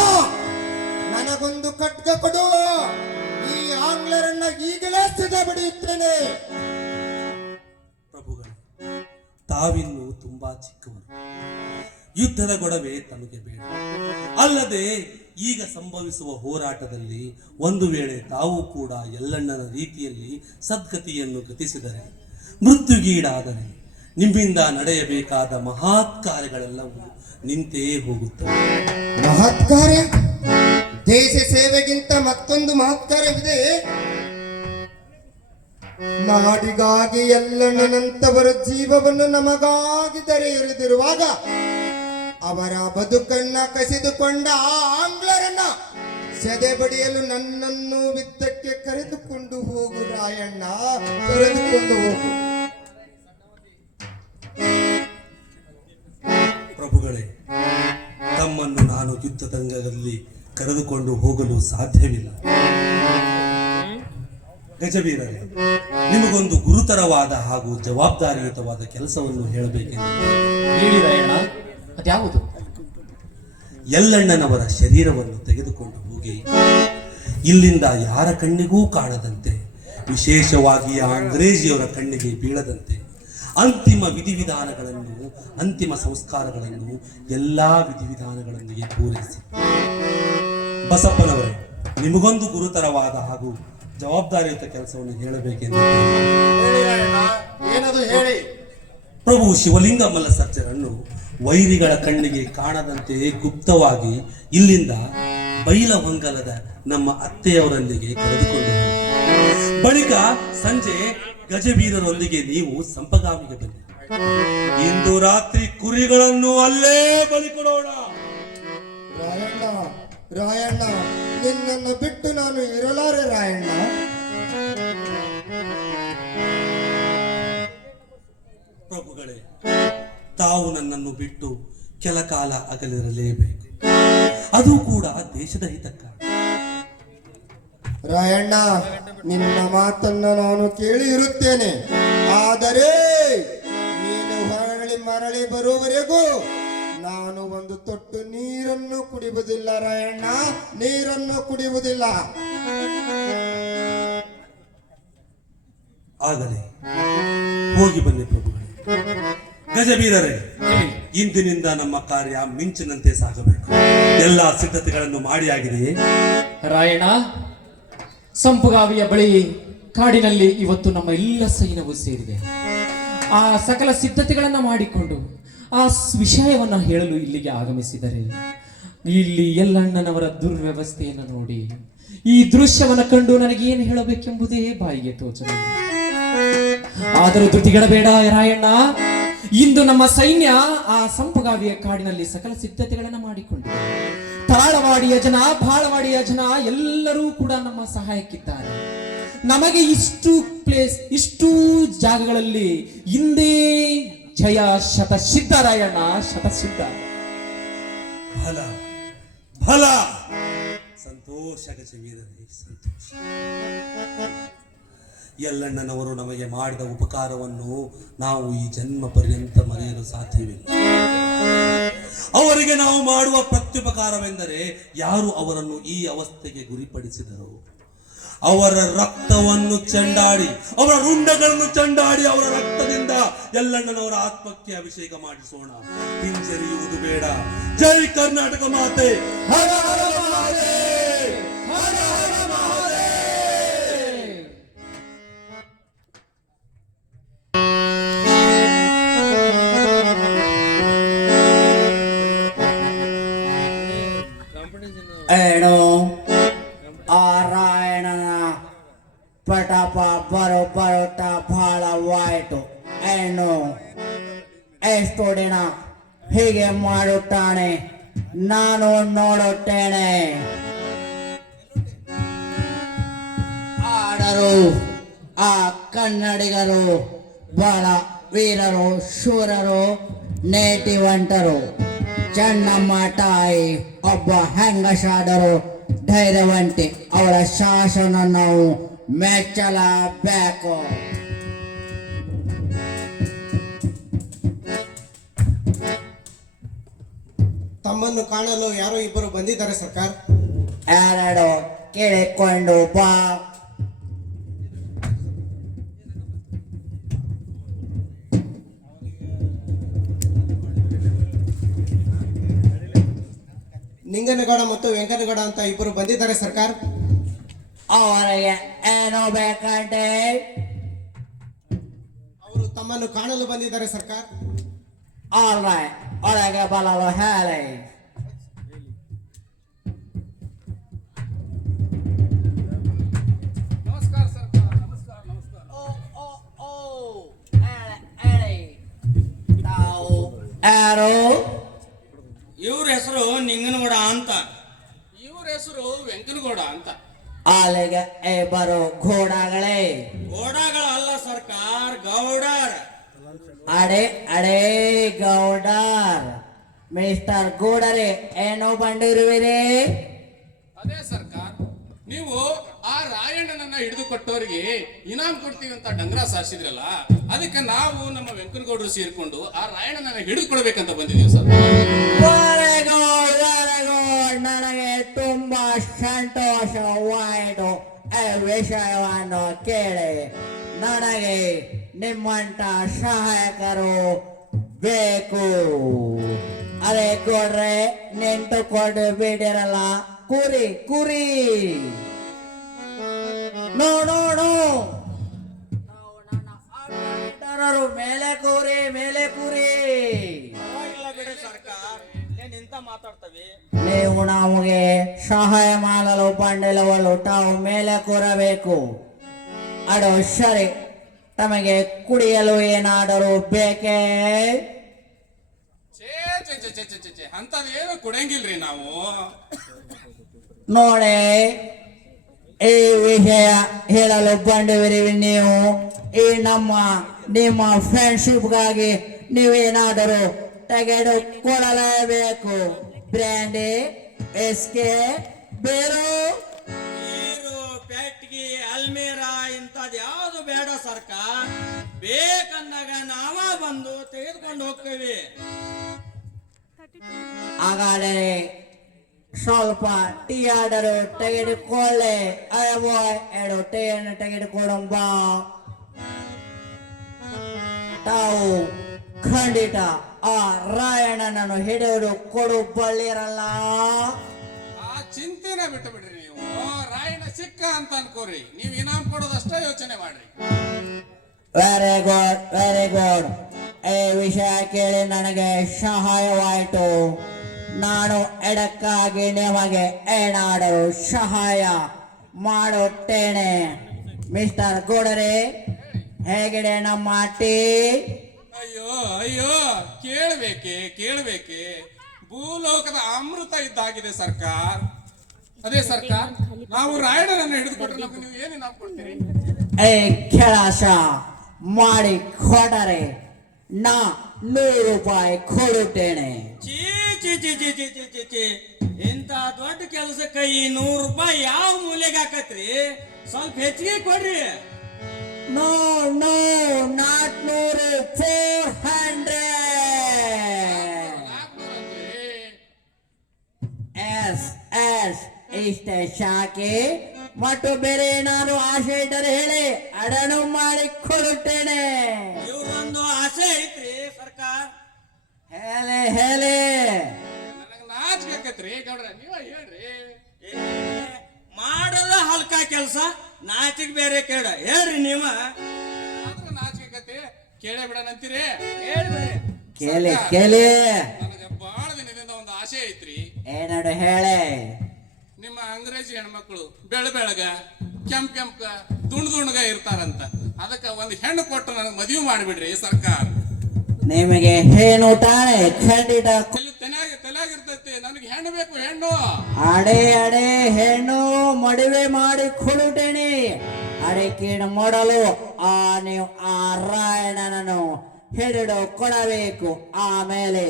ನನಗೊಂದು ಖಡ್ಗ ಕೊಡು. ಈ ಆಂಗ್ಲರನ್ನ ಈಗಲೇ ಸಿದ್ಧ ಬಡಿಯುತ್ತೇನೆ. ಪ್ರಭುಗಳು, ತಾವಿನ್ನು ತುಂಬಾ ಚಿಕ್ಕವರು. ಯುದ್ಧದ ಗೊಡವೆ ತಮಗೆ ಬೇಡ. ಅಲ್ಲದೆ ಈಗ ಸಂಭವಿಸುವ ಹೋರಾಟದಲ್ಲಿ ಒಂದು ವೇಳೆ ತಾವು ಕೂಡ ಎಲ್ಲಣ್ಣನ ರೀತಿಯಲ್ಲಿ ಸದ್ಗತಿಯನ್ನು ಗತಿಸಿದರೆ, ಮೃತ್ಯುಗೀಡಾದರೆ ನಿಮ್ಮಿಂದ ನಡೆಯಬೇಕಾದ ಮಹತ್ ಕಾರ್ಯಗಳೆಲ್ಲವೂ ನಿಂತೇ ಹೋಗುತ್ತವೆ. ಮಹತ್ ಕಾರ್ಯ? ದೇಶ ಸೇವೆಗಿಂತ ಮತ್ತೊಂದು ಮಹತ್ ಕಾರ್ಯವಿದೆ. ನಾಡಿಗಾಗಿ ಎಲ್ಲಣ್ಣನಂತವರ ಜೀವವನ್ನು ನಮಗಾಗಿ ತೆರೆ ಎರೆದಿರುವಾಗ ಅವರ ಬದುಕನ್ನ ಕಸಿದುಕೊಂಡ ಆ ಆಂಗ್ಲರನ್ನ ಸೆದೆ ಬಡಿಯಲು ನನ್ನನ್ನು ಯುದ್ಧಕ್ಕೆ ಕರೆದುಕೊಂಡು ಹೋಗು ರಾಯಣ್ಣ, ಕರೆದುಕೊಂಡು ಹೋಗು. ಪ್ರಭುಗಳೇ, ತಮ್ಮನ್ನು ನಾನು ಯುದ್ಧದಂಗದಲ್ಲಿ ಕರೆದುಕೊಂಡು ಹೋಗಲು ಸಾಧ್ಯವಿಲ್ಲ. ಗಜವೀರರೇ, ನಿಮಗೊಂದು ಗುರುತರವಾದ ಹಾಗೂ ಜವಾಬ್ದಾರಿಯುತವಾದ ಕೆಲಸವನ್ನು ಹೇಳಬೇಕೆಂದು. ಹೇಳಿ ರಾಯಣ್ಣ, ಅದ್ಯಾವುದು? ಎಲ್ಲಣ್ಣನವರ ಶರೀರವನ್ನು ತೆಗೆದುಕೊಂಡು ಹೋಗಿ ಇಲ್ಲಿಂದ ಯಾರ ಕಣ್ಣಿಗೂ ಕಾಣದಂತೆ, ವಿಶೇಷವಾಗಿ ಆ ಅಂಗ್ರೇಜಿಯವರ ಕಣ್ಣಿಗೆ ಬೀಳದಂತೆ ಅಂತಿಮ ವಿಧಿವಿಧಾನಗಳನ್ನು, ಅಂತಿಮ ಸಂಸ್ಕಾರಗಳನ್ನು ಎಲ್ಲಾ ವಿಧಿವಿಧಾನಗಳೊಂದಿಗೆ ಪೂರೈಸಿ. ಬಸಪ್ಪನವರೇ, ನಿಮಗೊಂದು ಗುರುತರವಾದ ಹಾಗೂ ಜವಾಬ್ದಾರಿಯುತ ಕೆಲಸವನ್ನು ಹೇಳಬೇಕೆಂದು. ಏನದು ಹೇಳಿ. ಪ್ರಭು ಶಿವಲಿಂಗ ಮಲ್ಲಸರ್ಜರನ್ನು ವೈರಿಗಳ ಕಣ್ಣಿಗೆ ಕಾಣದಂತೆ ಗುಪ್ತವಾಗಿ ಇಲ್ಲಿಂದ ಬೈಲಹೊಂಗಲದ ನಮ್ಮ ಅತ್ತೆಯವರೊಂದಿಗೆ ಕರೆದುಕೊಂಡು ಹೋಗಿ ಬಳಿಕ ಸಂಜೆ ಗಜವೀರರೊಂದಿಗೆ ನೀವು ಸಂಪಗಾಮಿಗೆ ಬನ್ನಿ. ಇಂದು ರಾತ್ರಿ ಕುರಿಗಳನ್ನು ಅಲ್ಲೇ ಬಲಿ ಕೊಡೋಣ. ರಾಯಣ್ಣ, ರಾಯಣ್ಣ, ನಿನ್ನನ್ನು ಬಿಟ್ಟು ನಾನು ಇರಲಾರೆ ರಾಯಣ್ಣ. ಪ್ರಭುಗಳೇ, ತಾವು ನನ್ನನ್ನು ಬಿಟ್ಟು ಕೆಲ ಕಾಲ ಅಗಲಿರಲೇಬೇಕು. ಅದು ಕೂಡ ದೇಶದ ಹಿತಕ್ಕಾಗಿ. ರಾಯಣ್ಣ, ನಿನ್ನ ಮಾತನ್ನು ನಾನು ಕೇಳಿ ಇರುತ್ತೇನೆ. ಆದರೆ ನೀನು ಮರಳಿ ಬರುವವರೆಗೂ ನಾನು ಒಂದು ತೊಟ್ಟು ನೀರನ್ನು ಕುಡಿಯುವುದಿಲ್ಲ ರಾಯಣ್ಣ, ನೀರನ್ನು ಕುಡಿಯುವುದಿಲ್ಲ. ಆಗಲೇ ಹೋಗಿ ಬನ್ನಿ ಪ್ರಭುಗಳೇ. ಗಜವೀರರೇ, ಇಂದಿನಿಂದ ನಮ್ಮ ಕಾರ್ಯ ಮಿಂಚಿನಂತೆ ಸಾಗಬೇಕು. ಎಲ್ಲಾ ಸಿದ್ಧತೆಗಳನ್ನು ಮಾಡಿಯಾಗಿದೆಯೇ? ರಾಯಣ್ಣ, ಸಂಪುಗಾವಿಯ ಬಳಿ ಕಾಡಿನಲ್ಲಿ ಇವತ್ತು ನಮ್ಮ ಎಲ್ಲ ಸೈನ್ಯವು ಸೇರಿದೆ. ಆ ಸಕಲ ಸಿದ್ಧತೆಗಳನ್ನು ಮಾಡಿಕೊಂಡು ಆ ವಿಷಯವನ್ನು ಹೇಳಲು ಇಲ್ಲಿಗೆ ಆಗಮಿಸಿದರೆ, ಇಲ್ಲಿ ಎಲ್ಲಣ್ಣನವರ ದುರ್ವ್ಯವಸ್ಥೆಯನ್ನು ನೋಡಿ ಈ ದೃಶ್ಯವನ್ನು ಕಂಡು ನನಗೇನು ಹೇಳಬೇಕೆಂಬುದೇ ಬಾಯಿಗೆ ತೋಚಲು. ಆದರೂ ಧೃತಿಗೆಡಬೇಡ ರಾಯಣ್ಣ. ಇಂದು ನಮ್ಮ ಸೈನ್ಯ ಆ ಸಂಪಗಾವಿಯ ಕಾಡಿನಲ್ಲಿ ಸಕಲ ಸಿದ್ಧತೆಗಳನ್ನು ಮಾಡಿಕೊಂಡಿದೆ. ತಾಳವಾಡಿಯ ಜನ, ಬಾಳವಾಡಿಯ ಜನ ಎಲ್ಲರೂ ಕೂಡ ನಮ್ಮ ಸಹಾಯಕ್ಕಿದ್ದಾರೆ. ನಮಗೆ ಇಷ್ಟು ಜಾಗಗಳಲ್ಲಿ ಹಿಂದೆ ಜಯ ಶತಸಿದ್ಧ ರಾಯಣ್ಣ, ಶತಸಿದ್ಧ. ಫಲ ಫಲ ಸಂತೋಷ ಗಜವೀರರೇ, ಸಂತೋಷ. ಎಲ್ಲಣ್ಣನವರು ನಮಗೆ ಮಾಡಿದ ಉಪಕಾರವನ್ನು ನಾವು ಈ ಜನ್ಮ ಪರ್ಯಂತ ಮರೆಯಲು ಸಾಧ್ಯವಿಲ್ಲ. ಅವರಿಗೆ ನಾವು ಮಾಡುವ ಪ್ರತ್ಯುಪಕಾರವೆಂದರೆ, ಯಾರು ಅವರನ್ನು ಈ ಅವಸ್ಥೆಗೆ ಗುರಿಪಡಿಸಿದರು ಅವರ ರಕ್ತವನ್ನು ಚೆಂಡಾಡಿ, ಅವರ ರುಂಡಗಳನ್ನು ಚೆಂಡಾಡಿ, ಅವರ ರಕ್ತದಿಂದ ಎಲ್ಲಣ್ಣನವರ ಆತ್ಮಕ್ಕೆ ಅಭಿಷೇಕ ಮಾಡಿಸೋಣ. ಹಿಂಜರಿಯುವುದು ಬೇಡ. ಜೈ ಕರ್ನಾಟಕ ಮಾತೆ. ಹರ ಹರ ಮಹಾದೇವ್, ಹರ ಹರ ಮಹಾದೇವ್. ಏನು ಆ ರಾಯಣ್ಣನ ಪಟಪ ಬರೋಟ ಬಹಳವಾಯಿತು. ಏನು ಎಷ್ಟು ದಿನ ಹೀಗೆ ಮಾಡುತ್ತಾನೆ, ನಾನು ನೋಡುತ್ತೇನೆ. ಆದರೂ ಆ ಕನ್ನಡಿಗರು ಬಹಳ ವೀರರು, ಶೂರರು, ನೇಟಿವಂಟರು ಚೆನ್ನಮ್ಮ ತಾಯಿ ಒಬ್ಬ ಹೆಂಗಸಾದರು ಧೈರ್ಯವಂತೆ. ಅವರ ಶಾಸನ ನಾವು ಮೆಚ್ಚಲೇಬೇಕು. ತಮ್ಮನ್ನು ಕಾಣಲು ಯಾರೋ ಇಬ್ಬರು ಬಂದಿದ್ದಾರೆ ಸರ್ಕಾರ. ಎರಡು ಕೇಳಿಕೊಂಡು ಬಾ. ನಿಂಗನಗೌಡ ಮತ್ತು ವೆಂಕನಗೌಡ ಅಂತ ಇಬ್ಬರು ಬಂದಿದ್ದಾರೆ ಸರ್ಕಾರ. ಅವರಿಗೆ ಏನು ಬೇಕಂತೆ? ಅವರು ತಮ್ಮನ್ನು ಕಾಣಲು ಬಂದಿದ್ದಾರೆ ಸರ್ಕಾರ. ಆಲ್ ರೈಟ್, ಒಳಗೆ ಬರಲು ಹೇಳಿ. ತಾವು ಯಾರು? ಇವ್ರ ಹೆಸರು ನಿಂಗನಗೌಡ ಅಂತ. ಇವ್ರ ಹೆಸರು ವೆಂಕನಗೌಡ ಅಂತ. ಅಲ್ಲಿಗೆ ಇಬ್ಬರು ಘೋಡಗಳೇ. ಗೋಡಗಳಲ್ಲ ಸರ್ಕಾರ, ಗೌಡರ್. ಅಡೆ ಅಡೆ ಗೌಡರ್. ಮಿಸ್ಟರ್ ಗೌಡರೇ, ಏನು ಬಂದಿರುವಿರಿ? ಅದೇ ಸರ್ಕಾರ, ನೀವು ಆ ರಾಯಣ್ಣನನ್ನ ಹಿಡಿದು ಕೊಟ್ಟವರಿಗೆ ಇನಾಮ್ ಕೊಡ್ತೀವಿ ಅಂತ ಡಂಗ್ರ ಸಾರಿಸಿದ್ರಲ್ಲ, ಅದಕ್ಕೆ ನಾವು ನಮ್ಮ ವೆಂಕನಗೌಡರು ಸೇರ್ಕೊಂಡು ಆ ರಾಯಣ್ಣನನ್ನ ಹಿಡಿದು ಕೊಡ್ಬೇಕಂತ ಬಂದಿದ್ದೀವಿ sir. Very good, very good. ನನಗೆ ತುಂಬಾ ಸಂತೋಷವಾಯಿತು. ಈ ವಿಷಯವನ್ನು ಕೇಳಿ ನನಗೆ ನಿಮ್ಮಂತ ಸಹಾಯಕರು ಬೇಕು. ಅರೆ ಗೌಡ್ರೆ, ನಿಂತುಕೊಂಡು ಬಿಡಿರಲ್ಲ. ಕುರಿ ಕುರಿ ನೋ ನೋ ನೋ, ನಾವು ನನ್ನ ಆಟಗಾರರು. ಮೇಲೆ ಕೂರಿ, ಮೇಲೆ ಕೂರಿ. ಬಿಡಿ ಸರ್ಕಾರ, ನಿಂತ ಮಾತಾಡ್ತವೆ. ನೀವು ನಮಗೆ ಸಹಾಯ ಮಾಡಲು ಬಂದಿಲ್ಲವಳು, ತಾವು ಮೇಲೆ ಕೂರಬೇಕು. ಅಡು ಸರಿ, ತಮಗೆ ಕುಡಿಯಲು ಏನಾದರೂ ಬೇಕೇ? ಛೇ ಛೇ ಛೇ ಛೇ ಛೇ ಛೇ ಛೇ, ಅಂತದೇನು ಕುಡಂಗಿಲ್ರಿ ನಾವು. ನೋಡಿ, ಈ ವಿಷಯ ಹೇಳಲು ಬಂದಿರುವಿರಿ ನೀವು. ಈ ನಿಮ್ಮ ಫ್ರೆಂಡ್ಶಿಪ್ಗಾಗಿ ನೀವೇನಾದರೂ ತೆಗೆದುಕೊಳ್ಳಲೇಬೇಕು. ಬ್ರ್ಯಾಂಡಿ, ಎಸ್ಕೆ, ಬೇರು, ನೀರು, ಪೆಟ್ಟಿಗೆ, ಅಲ್ಮೇರಾ ಇಂಥದ್ದು ಯಾವುದು ಬೇಡ ಸರ್ಕಾರ. ಬೇಕಂದಾಗ ನಾವ ಬಂದು ತೆಗೆದುಕೊಂಡು ಹೋಗ್ತೇವೆ. ಹಾಗಾದರೆ ಸ್ವಲ್ಪ ಟೀ ಆದರೂ ತೆಗೆದುಕೊಳ್ಳೆ. ಎರಡು ಟೀಯನ್ನು ತೆಗೆದುಕೊಳ್ಳುವ. ತಾವು ಖಂಡಿತ ಆ ರಾಯಣ್ಣನನ್ನು ಹಿಡಿದು ಕೊಡು ಬಳ್ಳಿರಲ್ಲ. ಆ ಚಿಂತೆನ ಬಿಟ್ಟು ಬಿಡ್ರಿ ನೀವು. ರಾಯಣ್ಣ ಸಿಕ್ಕ ಅಂತ ಅನ್ಕೋರಿ, ನೀವು ಇನಾಮ್ ಕೊಡೋದಷ್ಟೇ ಯೋಚನೆ ಮಾಡ್ರಿ. Very good, very good. ಈ ವಿಷಯ ಕೇಳಿ ನನಗೆ ಸಹಾಯವಾಯಿತು. ನಾನು ಎಡಕ್ಕಾಗಿ ನಿಮಗೆ ಏನಾದರೂ ಸಹಾಯ ಮಾಡುತ್ತೇನೆ. ಮಿಸ್ಟರ್ ಗೌಡರೇ, ಹೇಗಿದೆ ನಮ್ಮ ಟೀ? ಅಯ್ಯೋ ಅಯ್ಯೋ, ಕೇಳಬೇಕೆ ಭೂಲೋಕದ ಅಮೃತ ಇದ್ದಾಗಿದೆ ಸರ್ಕಾರ. ಅದೇ ಸರ್ಕಾರ, ನಾವು ರಾಯಣ್ಣನನ್ನು ಹಿಡಿದುಕೊಟ್ರೆ ನಮ್ಗೆ ನೀವು ಏನು ಇನಾಮ್ ಕೊಡ್ತೀರಿ? ಈ ಕೆಲಸ ಮಾಡಿ ಕೊಡರೆ ನಾ 100 ರೂಪಾಯಿ ಕೊಡುತ್ತೇನೆ. ಚೀ ಚೀ ಚೀ ಚೀ ಚೀ ಚೀ ಚೀ ಚೀ, ಇಂಥ ದೊಡ್ಡ ಕೆಲಸಕ್ಕೆ ಈ 100 ರೂಪಾಯಿ ಯಾವ ಮೂಲೆಗೆ ಹಾಕತ್ರಿ? ಸ್ವಲ್ಪ ಹೆಚ್ಚಿಗೆ ಕೊಡ್ರಿ. No no, not 100, 400. Yes yes, ಇಷ್ಟೇ ಸಾಕಿ. ಮತ್ತು ಬೇರೆ ಏನಾದ್ರು ಆಸೆ ಇದ್ದರೆ ಹೇಳಿ, ಅಡನು ಮಾಡಿ ಕೊಡುತ್ತೇನೆ. ಇವ್ರೊಂದು ಆಸೆ ಐತ್ರಿ ಸರ್ಕಾರ. ಹೇಳಿ ಹೇಳಿ. ನನಗೆ ನಾಚಿಕೆ ಆಕತ್ರಿ ಗೌಡ್ರ, ನೀವ ಹೇಳ್ರಿ. ಏ, ಮಾಡೋದ ಹಲ್ಕ ಕೆಲಸ, ನಾಚಿಗೆ ಬೇರೆ ಕೇಳ. ಹೇಳ್ರಿ ನೀವ. ಆದ್ರೂ ನಾಚಿಕೆ ಆಕತಿ, ಕೇಳೇ ಬಿಡನಂತೀರಿ? ಹೇಳ್ಬಿಡ್ರಿ. ಕೇಳಿ ಕೇಳಿ. ನನಗೆ ಬಹಳ ದಿನದಿಂದ ಒಂದು ಆಸೆ ಐತ್ರಿ. ಏನಾದ್ರು ಹೇಳಿ. ನಿಮ್ಮ ಅಂಗ್ರೇಜಿ ಹೆಣ್ಮಕ್ಳು ಬೆಳಗ ಕೆಂಪ ದುಣ್ಗ ಇರ್ತಾರಂತ, ಅದಕ್ಕೆ ಒಂದು ಹೆಣ್ಣು ಕೊಟ್ಟು ನನಗೆ ಮದುವೆ ಮಾಡಿಬಿಡ್ರಿ ಸರ್ಕಾರ. ನಿಮಗೆ ಏನು ತಾನೆ? ಖಂಡಿತ. ತಲೆಯಾಗಿರ್ತೈತಿ, ನನಗೆ ಹೆಣ್ಣು ಬೇಕು, ಹೆಣ್ಣು. ಅಡೆ ಅಡೆ ಹೆಣ್ಣು ಮದುವೆ ಮಾಡಿ ಕೊಡುತ್ತೇನೆ. ಅಡಿಕೆ ಮಾಡಲು ನೀವು ಆ ರಾಯಣ್ಣನನ್ನು ಹಿಡಿದು ಕೊಡಬೇಕು. ಆಮೇಲೆ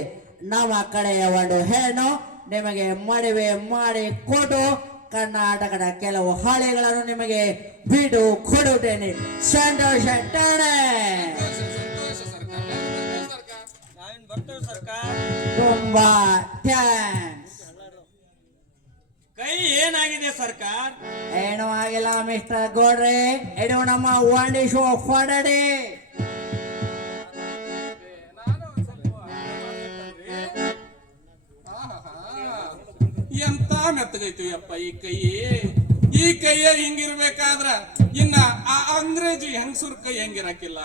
ನಮ್ಮ ಕಡೆಯ ಒಂದು ಹೆಣ್ಣು ನಿಮಗೆ ಮದುವೆ ಮಾಡಿ ಕೊಟ್ಟು ಕರ್ನಾಟಕದ ಕೆಲವು ಹಳ್ಳಿಗಳನ್ನು ನಿಮಗೆ ಬಿಡು ಕೊಡುತ್ತೇನೆ. ಸಂತೋಷ ತಾನೆ? ತುಂಬಾ ಥ್ಯಾಂಕ್ಸ್. ಕೈ ಏನಾಗಿದೆ ಸರ್ಕಾರ? ಏನೂ ಆಗಿಲ್ಲ ಮಿಸ್ಟರ್ ಗೌಡ್ರೆ, ಇದು ನಮ್ಮ ವಾಂಡಿ ಶೋ ಫಾಡಡೆ. ಎಂತ ಮೆತ್ತಗೈತಿ ಅಪ್ಪ ಈ ಕೈಯೇ ಹಿಂಗಿರ್ಬೇಕಾದ್ರ ಇನ್ನ ಆ ಅಂಗ್ರೇಜಿ ಹೆಂಗಸೂರ್ ಕೈ ಹೆಂಗಿರಕಿಲ್ಲ.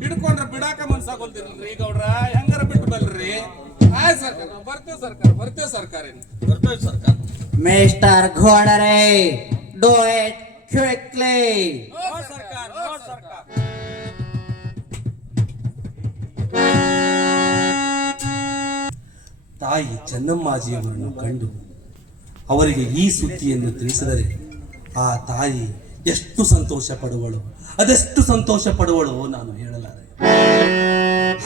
ಹಿಡ್ಕೊಂಡ್ರ ಬಿಡಾಕ ಮನ್ಸಾಗೋಲ್ತಿರಲ್ರಿ ಗೌಡ್ರ, ಹೆಂಗಾರ ಬಿಟ್ಟು ಬಲ್ರಿ. ಆಯ್ತು ಸರ್ಕಾರ, ಬರ್ತೇವೆ ಸರ್ಕಾರ. Mister Ghodare, do it quickly. ತಾಯಿ ಚೆನ್ನಮ್ಮಾಜಿಯವರನ್ನು ಕಂಡು ಅವರಿಗೆ ಈ ಸುದ್ದಿಯನ್ನು ತಿಳಿಸಿದರೆ ಆ ತಾಯಿ ಎಷ್ಟು ಸಂತೋಷ ಪಡುವಳು, ಅದೆಷ್ಟು ಸಂತೋಷ ಪಡುವಳು ನಾನು ಹೇಳಲಾರೆ.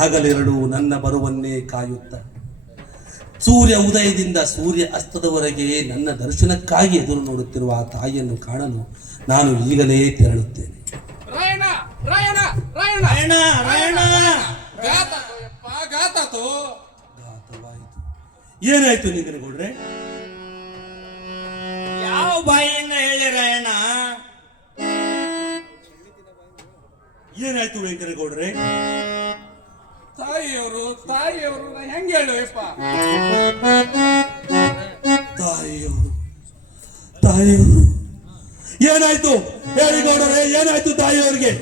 ಹಗಲೆರಡು ನನ್ನ ಬರುವನ್ನೇ ಕಾಯುತ್ತ ಸೂರ್ಯ ಉದಯದಿಂದ ಸೂರ್ಯ ಅಸ್ತದವರೆಗೆ ನನ್ನ ದರ್ಶನಕ್ಕಾಗಿ ಎದುರು ನೋಡುತ್ತಿರುವ ಆ ತಾಯಿಯನ್ನು ಕಾಣಲು ನಾನು ಈಗಲೇ ತೆರಳುತ್ತೇನೆ. ಗಾತಾತು. ಘಾತವಾಯಿತು. ಏನಾಯ್ತು ನಿಂಗನಗೌಡ್ರೆ? ಯಾವ ಬಾಯಿಯಿಂದ ಹೇಳಿ ರಾಯಣ್ಣ? ಏನಾಯ್ತು ವೆಂಕನಗೌಡ್ರೆ? ತಾಯಿಯವರು ನಾ ಹೆಂಗ ಹೇಳುವಪ್ಪ? ತಾಯಿಯವರು ಏನಾಯ್ತು ಹೇಳಿ ಗೌಡರೇ, ಏನಾಯ್ತು ತಾಯಿಯವರಿಗೆ?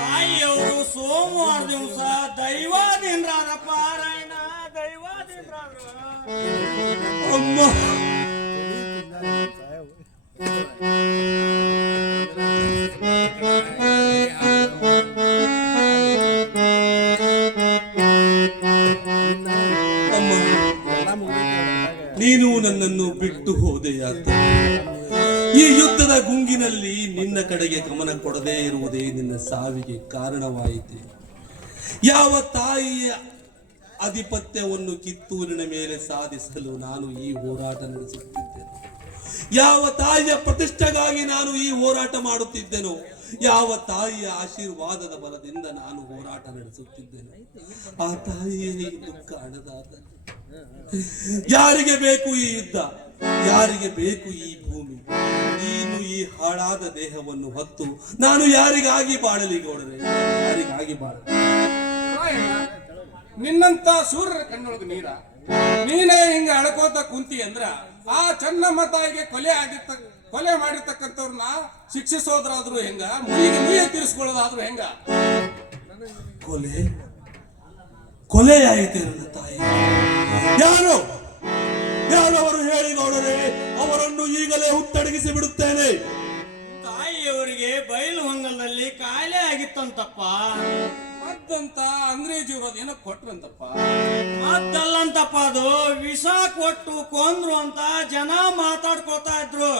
ತಾಯಿಯವರು ಸೋಮವಾರ ದಿವಸ ದೈವಾಧೀನರಾದಪ್ಪ ರಾಯಣ್ಣ, ದೈವಾಧೀನರಾದ್ರು. ಅಮ್ಮ, ನೀನು ನನ್ನನ್ನು ಬಿಟ್ಟು ಹೋದೆಯಾತ. ಈ ಯುದ್ಧದ ಗುಂಗಿನಲ್ಲಿ ನಿನ್ನ ಕಡೆಗೆ ಗಮನ ಕೊಡದೇ ಇರುವುದೇ ನಿನ್ನ ಸಾವಿಗೆ ಕಾರಣವಾಯಿತೆ. ಯಾವ ತಾಯಿಯ ಆಧಿಪತ್ಯವನ್ನು ಕಿತ್ತೂರಿನ ಮೇಲೆ ಸಾಧಿಸಲು ನಾನು ಈ ಹೋರಾಟ ನಡೆಸುತ್ತಿದ್ದೇನೆ, ಯಾವ ತಾಯಿಯ ಪ್ರತಿಷ್ಠೆಗಾಗಿ ನಾನು ಈ ಹೋರಾಟ ಮಾಡುತ್ತಿದ್ದೆನೋ, ಯಾವ ತಾಯಿಯ ಆಶೀರ್ವಾದದ ಬಲದಿಂದ ನಾನು ಹೋರಾಟ ನಡೆಸುತ್ತಿದ್ದೇನೆ, ಆ ತಾಯಿಯೇ ಇಂದು ಕಾಣದಾದ. ಯಾರಿಗೆ ಬೇಕು ಈ ಯುದ್ಧ? ಯಾರಿಗೆ ಬೇಕು ಈ ಭೂಮಿ? ನೀನು ಈ ಹಾಳಾದ ದೇಹವನ್ನು ಹೊತ್ತು ನಾನು ಯಾರಿಗಾಗಿ ಬಾಳಲಿ ಗೌಡರೇ, ಯಾರಿಗಾಗಿ ಬಾಳಲಿ? ನಿನ್ನಂತ ಸೂರ್ಯರ ಕಣ್ಣೊಳಗ ನೀರ ನೀನೇ ಹಿಂಗ ಅಳ್ಕೋತ ಕುಂತಿ ಅಂದ್ರ ಆ ಚೆನ್ನಮ್ಮ ತಾಯಿಗೆ ಕೊಲೆ ಮಾಡಿರ್ತಕ್ಕಂಥವ್ರನ್ನ ಶಿಕ್ಷಿಸೋದ್ರಾದ್ರು ಹೆಂಗ, ಮುಯ್ಯ ತೀರಿಸ್ಕೊಳ್ಳೋದಾದ್ರು ಹೆಂಗ? ಕೊಲೆಯಾಯಿತೆ ನನ್ನ ತಾಯಿ. ಯಾರು ಅವರು ಹೇಳಿ ಗೌಡರೇ, ಅವರನ್ನು ಈಗಲೇ ಹುಟ್ಟಡಗಿಸಿ ಬಿಡುತ್ತೇನೆ. ತಾಯಿಯವರಿಗೆ ಬಯಲು ಹೊಂಗಲದಲ್ಲಿ ಕಾಯಿಲೆ ಆಗಿತ್ತಂತಪ್ಪ. ಮದ್ದಂತ ಅಂಗ್ರೇಜಿ ಏನೋ ಕೊಟ್ರಂತಪ್ಪ. ಮದ್ದಲ್ಲಂತಪ್ಪ, ಅದು ವಿಷ ಕೊಟ್ಟು ಕೊಂದ್ರು ಅಂತ ಜನ ಮಾತಾಡ್ಕೋತಾ ಇದ್ರು.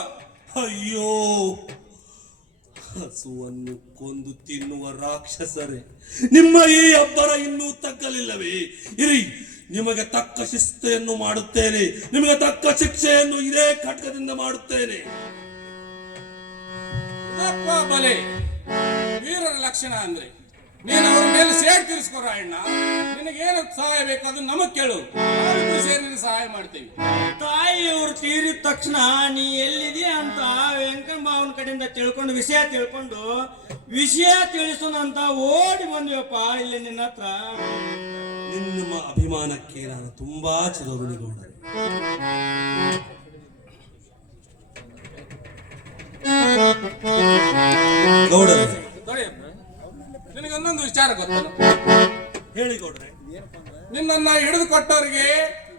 ಅಯ್ಯೋ, ಹಸುವನ್ನು ಕೊಂದು ತಿನ್ನುವ ರಾಕ್ಷಸರೇ, ನಿಮ್ಮ ಈ ಅಬ್ಬರ ಇನ್ನೂ ತಗ್ಗಲಿಲ್ಲವೇ? ಇರಿ, ನಿಮಗೆ ತಕ್ಕ ಶಿಸ್ತೆಯನ್ನು ಮಾಡುತ್ತೇನೆ, ನಿಮಗೆ ತಕ್ಕ ಶಿಕ್ಷೆಯನ್ನು ಇದೇ ಖಡ್ಗದಿಂದ ಮಾಡುತ್ತೇನೆ. ಬಲೆ ವೀರರ ಲಕ್ಷಣ ಅಂದ್ರೆ ನೀನು ಅವ್ರ ಮೇಲೆ ಸೇಡ್ ತೀರಿಸ್ಕೋ ರಾಯಣ್ಣ. ನಿನಗೇನು ಸಹಾಯ ಬೇಕು ಅದು ನಮಗ್ ಕೇಳು, ನಾವು ಸೇರಿ ನಿನಗೆ ಸಹಾಯ ಮಾಡ್ತೀವಿ. ತಾಯಿಯವರು ತೀರಿದ ತಕ್ಷಣ ನೀ ಎಲ್ಲಿದೆಯಾ ಅಂತ ವೆಂಕಟ ಮಾವನ ಕಡೆಯಿಂದ ತಿಳ್ಕೊಂಡು ವಿಷಯ ತಿಳಿಸೋಣಂತ ಓಡಿ ಬಂದ್ವಪ್ಪ ಇಲ್ಲಿ ನಿನ್ನ ಹತ್ರ. ನಿಮ್ಮ ಅಭಿಮಾನಕ್ಕೆ ನಾನು ತುಂಬಾ ಚಿರಋಣಿಗೌಡರೆ. ಗೌಡರೇ, ನಿನಗೆ ಒಂದೊಂದು ವಿಚಾರ ಗೊತ್ತಲ್ಲ? ಹೇಳಿ ಗೌಡ್ರೆ. ನಿನ್ನನ್ನ ಹಿಡಿದು ಕೊಟ್ಟವ್ರಿಗೆ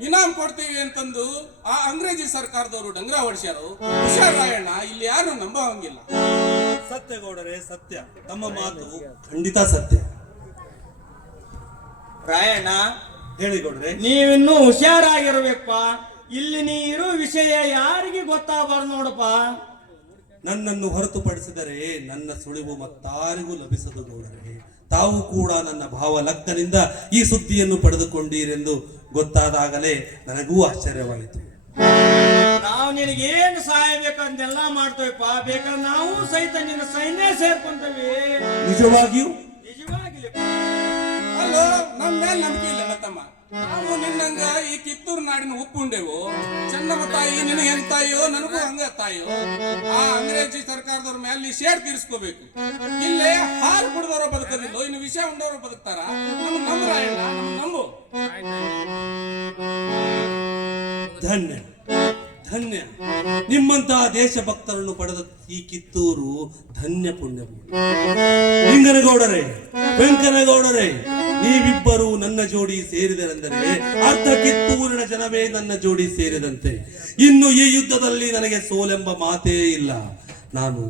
ಇನಾಮ್ ಕೊಡ್ತೀವಿ ಅಂತಂದು ಆ ಅಂಗ್ರೇಜಿ ಸರ್ಕಾರದವರು ಡಂಗ್ರ ಹೊಡ್ಸ್ಯಾರು. ಹುಷಾರ್ ರಾಯಣ್ಣ, ಇಲ್ಲಿ ಯಾರು ನಂಬೋ ಹಂಗಿಲ್ಲ. ಸತ್ಯ ಗೌಡರೇ, ಸತ್ಯ. ತಮ್ಮ ಮಾತು ಖಂಡಿತ ಸತ್ಯ. ರಾಯಣ್ಣ, ಹೇಳಿ ಗೌಡ್ರೆ. ನೀವಿನ್ನೂ ಹುಷಾರಾಗಿರ್ಬೇಕಪ್ಪ. ಇಲ್ಲಿ ನೀ ಇರೋ ವಿಷಯ ಯಾರಿಗೆ ಗೊತ್ತಾಗಬಾರ್ದು ನೋಡಪ್ಪ. ನನ್ನನ್ನು ಹೊರತುಪಡಿಸಿದರೆ ನನ್ನ ಸುಳಿವು ಮತ್ತಾರಿಗೂ ಲಭಿಸದು ಗೌಡರೇ. ತಾವು ಕೂಡ ನನ್ನ ಭಾವಲಗ್ನದಿಂದ ಈ ಸುದ್ದಿಯನ್ನು ಪಡೆದುಕೊಂಡೀರೆಂದು ಗೊತ್ತಾದಾಗಲೇ ನನಗೂ ಆಶ್ಚರ್ಯವಾಯಿತು. ನಾವು ನಿನಗೇನು ಸಹಾಯ ಬೇಕು ಅಂತೆಲ್ಲ ಮಾಡ್ತೇವಪ್ಪ. ಬೇಕಾದ್ರೆ ನಾವು ಸಹಿತ ನಿನ್ನ ಸೈನ್ಯ ಸೇರ್ಕೊಂತೇವೆ. ನಿಜವಾಗಿಯೂ ನಿಜವಾಗಿಲ್ಲಪ್ಪ. ಅಲ್ಲೋ, ನಮ್ಮ ಮೇಲೆ ನಂಬಿಕೆ ಇಲ್ಲ ತಮ್ಮ. ನಾವು ನಿನ್ನಂಗ ಈ ಕಿತ್ತೂರು ನಾಡಿನ ಉಪ್ಪುಂಡೆವು. ಚೆನ್ನಮ್ಮ ತಾಯಿ ನಿನಗೆ ಹೆಂಗ್ ತಾಯಿಯೋ ನನಗೂ ಹಂಗ ತಾಯಿಯೋ. ಆ ಅಂಗ್ರೇಜಿ ಸರ್ಕಾರದವ್ರ ಮೇಲೆ ನೀ ಶೇಡ್ ತೀರಿಸ್ಕೋಬೇಕು. ಇಲ್ಲೇ ಹಾಲು ಕುಡಿದವರು ಬದುಕದಿಲ್ಲ, ಇನ್ನು ವಿಷಯ ಉಂಡವರು ಬದುಕ್ತಾರ. ನಮ್ಗೆ ನಂಬು ರಾಯಣ್ಣ, ನಮ್ಗೆ ನಂಬು. ಧನ್ಯ ಧನ್ಯ, ನಿಮ್ಮಂತಹ ದೇಶಭಕ್ತರನ್ನು ಪಡೆದ ಈ ಕಿತ್ತೂರು ಧನ್ಯ ಪುಣ್ಯವು. ಲಿಂಗನಗೌಡರೇ, ವೆಂಕನಗೌಡರೇ, ನೀವಿಬ್ಬರು ನನ್ನ ಜೋಡಿ ಸೇರಿದರೆಂದರೆ ಅರ್ಧ ಕಿತ್ತೂರಿನ ಜನವೇ ನನ್ನ ಜೋಡಿ ಸೇರಿದಂತೆ. ಇನ್ನು ಈ ಯುದ್ಧದಲ್ಲಿ ನನಗೆ ಸೋಲೆಂಬ ಮಾತೇ ಇಲ್ಲ. ನಾನು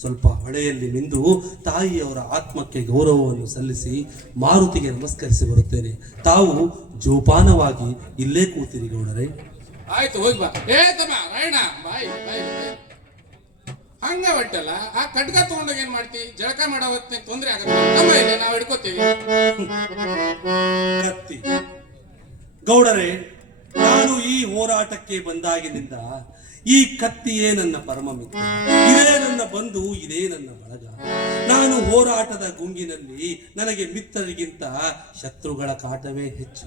ಸ್ವಲ್ಪ ಹೊಳೆಯಲ್ಲಿ ಮಿಂದು ತಾಯಿಯವರ ಆತ್ಮಕ್ಕೆ ಗೌರವವನ್ನು ಸಲ್ಲಿಸಿ ಮಾರುತಿಗೆ ನಮಸ್ಕರಿಸಿ ಬರುತ್ತೇನೆ. ತಾವು ಜೋಪಾನವಾಗಿ ಇಲ್ಲೇ ಕೂತಿರಿ ಗೌಡರೇ. ಆಯ್ತು, ಹೋಗಿ ಬಾ. ತಮ್ಮ ರಾಯಣ್ಣ, ಬಾಯ್ ಬಾಯ್ ಬಾಯ್. ಹಂಗ ಒಟ್ಟಲ್ಲ ಆ ಕಟ್ಗ ತಗೊಂಡೋಗ ಏನ್ ಮಾಡ್ತಿ? ಜಳಕ ಮಾಡೋ ಹೊತ್ತಿನ ತೊಂದ್ರೆ ಆಗತ್ತೆ. ನಮ್ಮ ಇಲ್ಲಿ ನಾವು ಹಿಡ್ಕೋತೀವಿ. ಕತ್ತಿ ಗೌಡರೇ, ನಾನು ಈ ಹೋರಾಟಕ್ಕೆ ಬಂದಾಗಿನಿಂದ ಈ ಕತ್ತಿಯೇ ನನ್ನ ಪರಮ ಮಿತ್ರ. ಇದೇ ನನ್ನ ಬಂಧು, ಇದೇ ನನ್ನ ಬಳಗ. ನಾನು ಹೋರಾಟದ ಗುಂಗಿನಲ್ಲಿ ನನಗೆ ಮಿತ್ರರಿಗಿಂತ ಶತ್ರುಗಳ ಕಾಟವೇ ಹೆಚ್ಚು.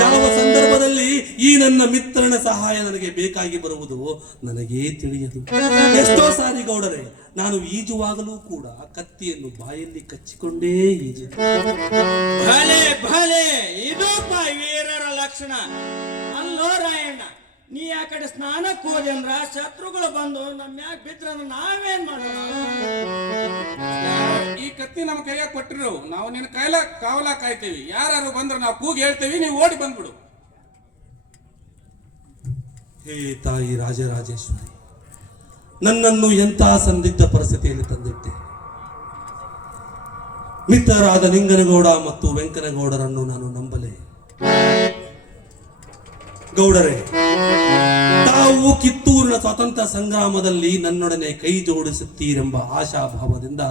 ಯಾವ ಸಂದರ್ಭದಲ್ಲಿ ಈ ನನ್ನ ಮಿತ್ರನ ಸಹಾಯ ನನಗೆ ಬೇಕಾಗಿ ಬರುವುದು ನನಗೇ ತಿಳಿಯದು. ಎಷ್ಟೋ ಸಾರಿ ಗೌಡರೇ, ನಾನು ಈಜುವಾಗಲೂ ಕೂಡ ಕತ್ತಿಯನ್ನು ಬಾಯಲ್ಲಿ ಕಚ್ಚಿಕೊಂಡೇ ಈಜು. ಭಲೆ ಭಲೆ, ಇದು ವೀರರ ಲಕ್ಷಣ. ಅಲ್ಲೋ ರಾಯಣ್ಣ, ನೀ ಆ ಕಡೆ ಸ್ನಾನಕ್ಕೆ ಹೋದೆ ಅಂದ್ರ ಶತ್ರುಗಳು ಬಂದು ನಮ್ಮ ಮ್ಯಾಗ ಬಿದ್ರ ನಾವೇನ್ ಮಾಡೋಣ? ಈ ಕತ್ತಿ ನಮ್ಮ ಕೈಯಾಗ ಕೊಟ್ಟಿರು, ನಾವು ನಿನ್ನ ಕೈಲ ಕಾವಲ ಕಾಯ್ತೀವಿ. ಯಾರು ಬಂದ್ರೆ ನಾವು ಕೂಗಿ ಹೇಳ್ತೀವಿ, ನೀವು ಓಡಿ ಬಂದ್ಬಿಡು. ಹೇ ತಾಯಿ ರಾಜರಾಜೇಶ್ವರಿ, ನನ್ನನ್ನು ಎಂತಹ ಸಂದಿಗ್ಧ ಪರಿಸ್ಥಿತಿಯಲ್ಲಿ ತಂದಿಟ್ಟೆ. ಮಿತ್ರರಾದ ಲಿಂಗನಗೌಡ ಮತ್ತು ವೆಂಕನಗೌಡರನ್ನು ನಾನು ನಂಬಲೆ. ಗೌಡರೇ, ತಾವು ಕಿತ್ತೂರಿನ ಸ್ವಾತಂತ್ರ್ಯ ಸಂಗ್ರಾಮದಲ್ಲಿ ನನ್ನೊಡನೆ ಕೈ ಜೋಡಿಸುತ್ತೀರೆಂಬ ಆಶಾಭಾವದಿಂದ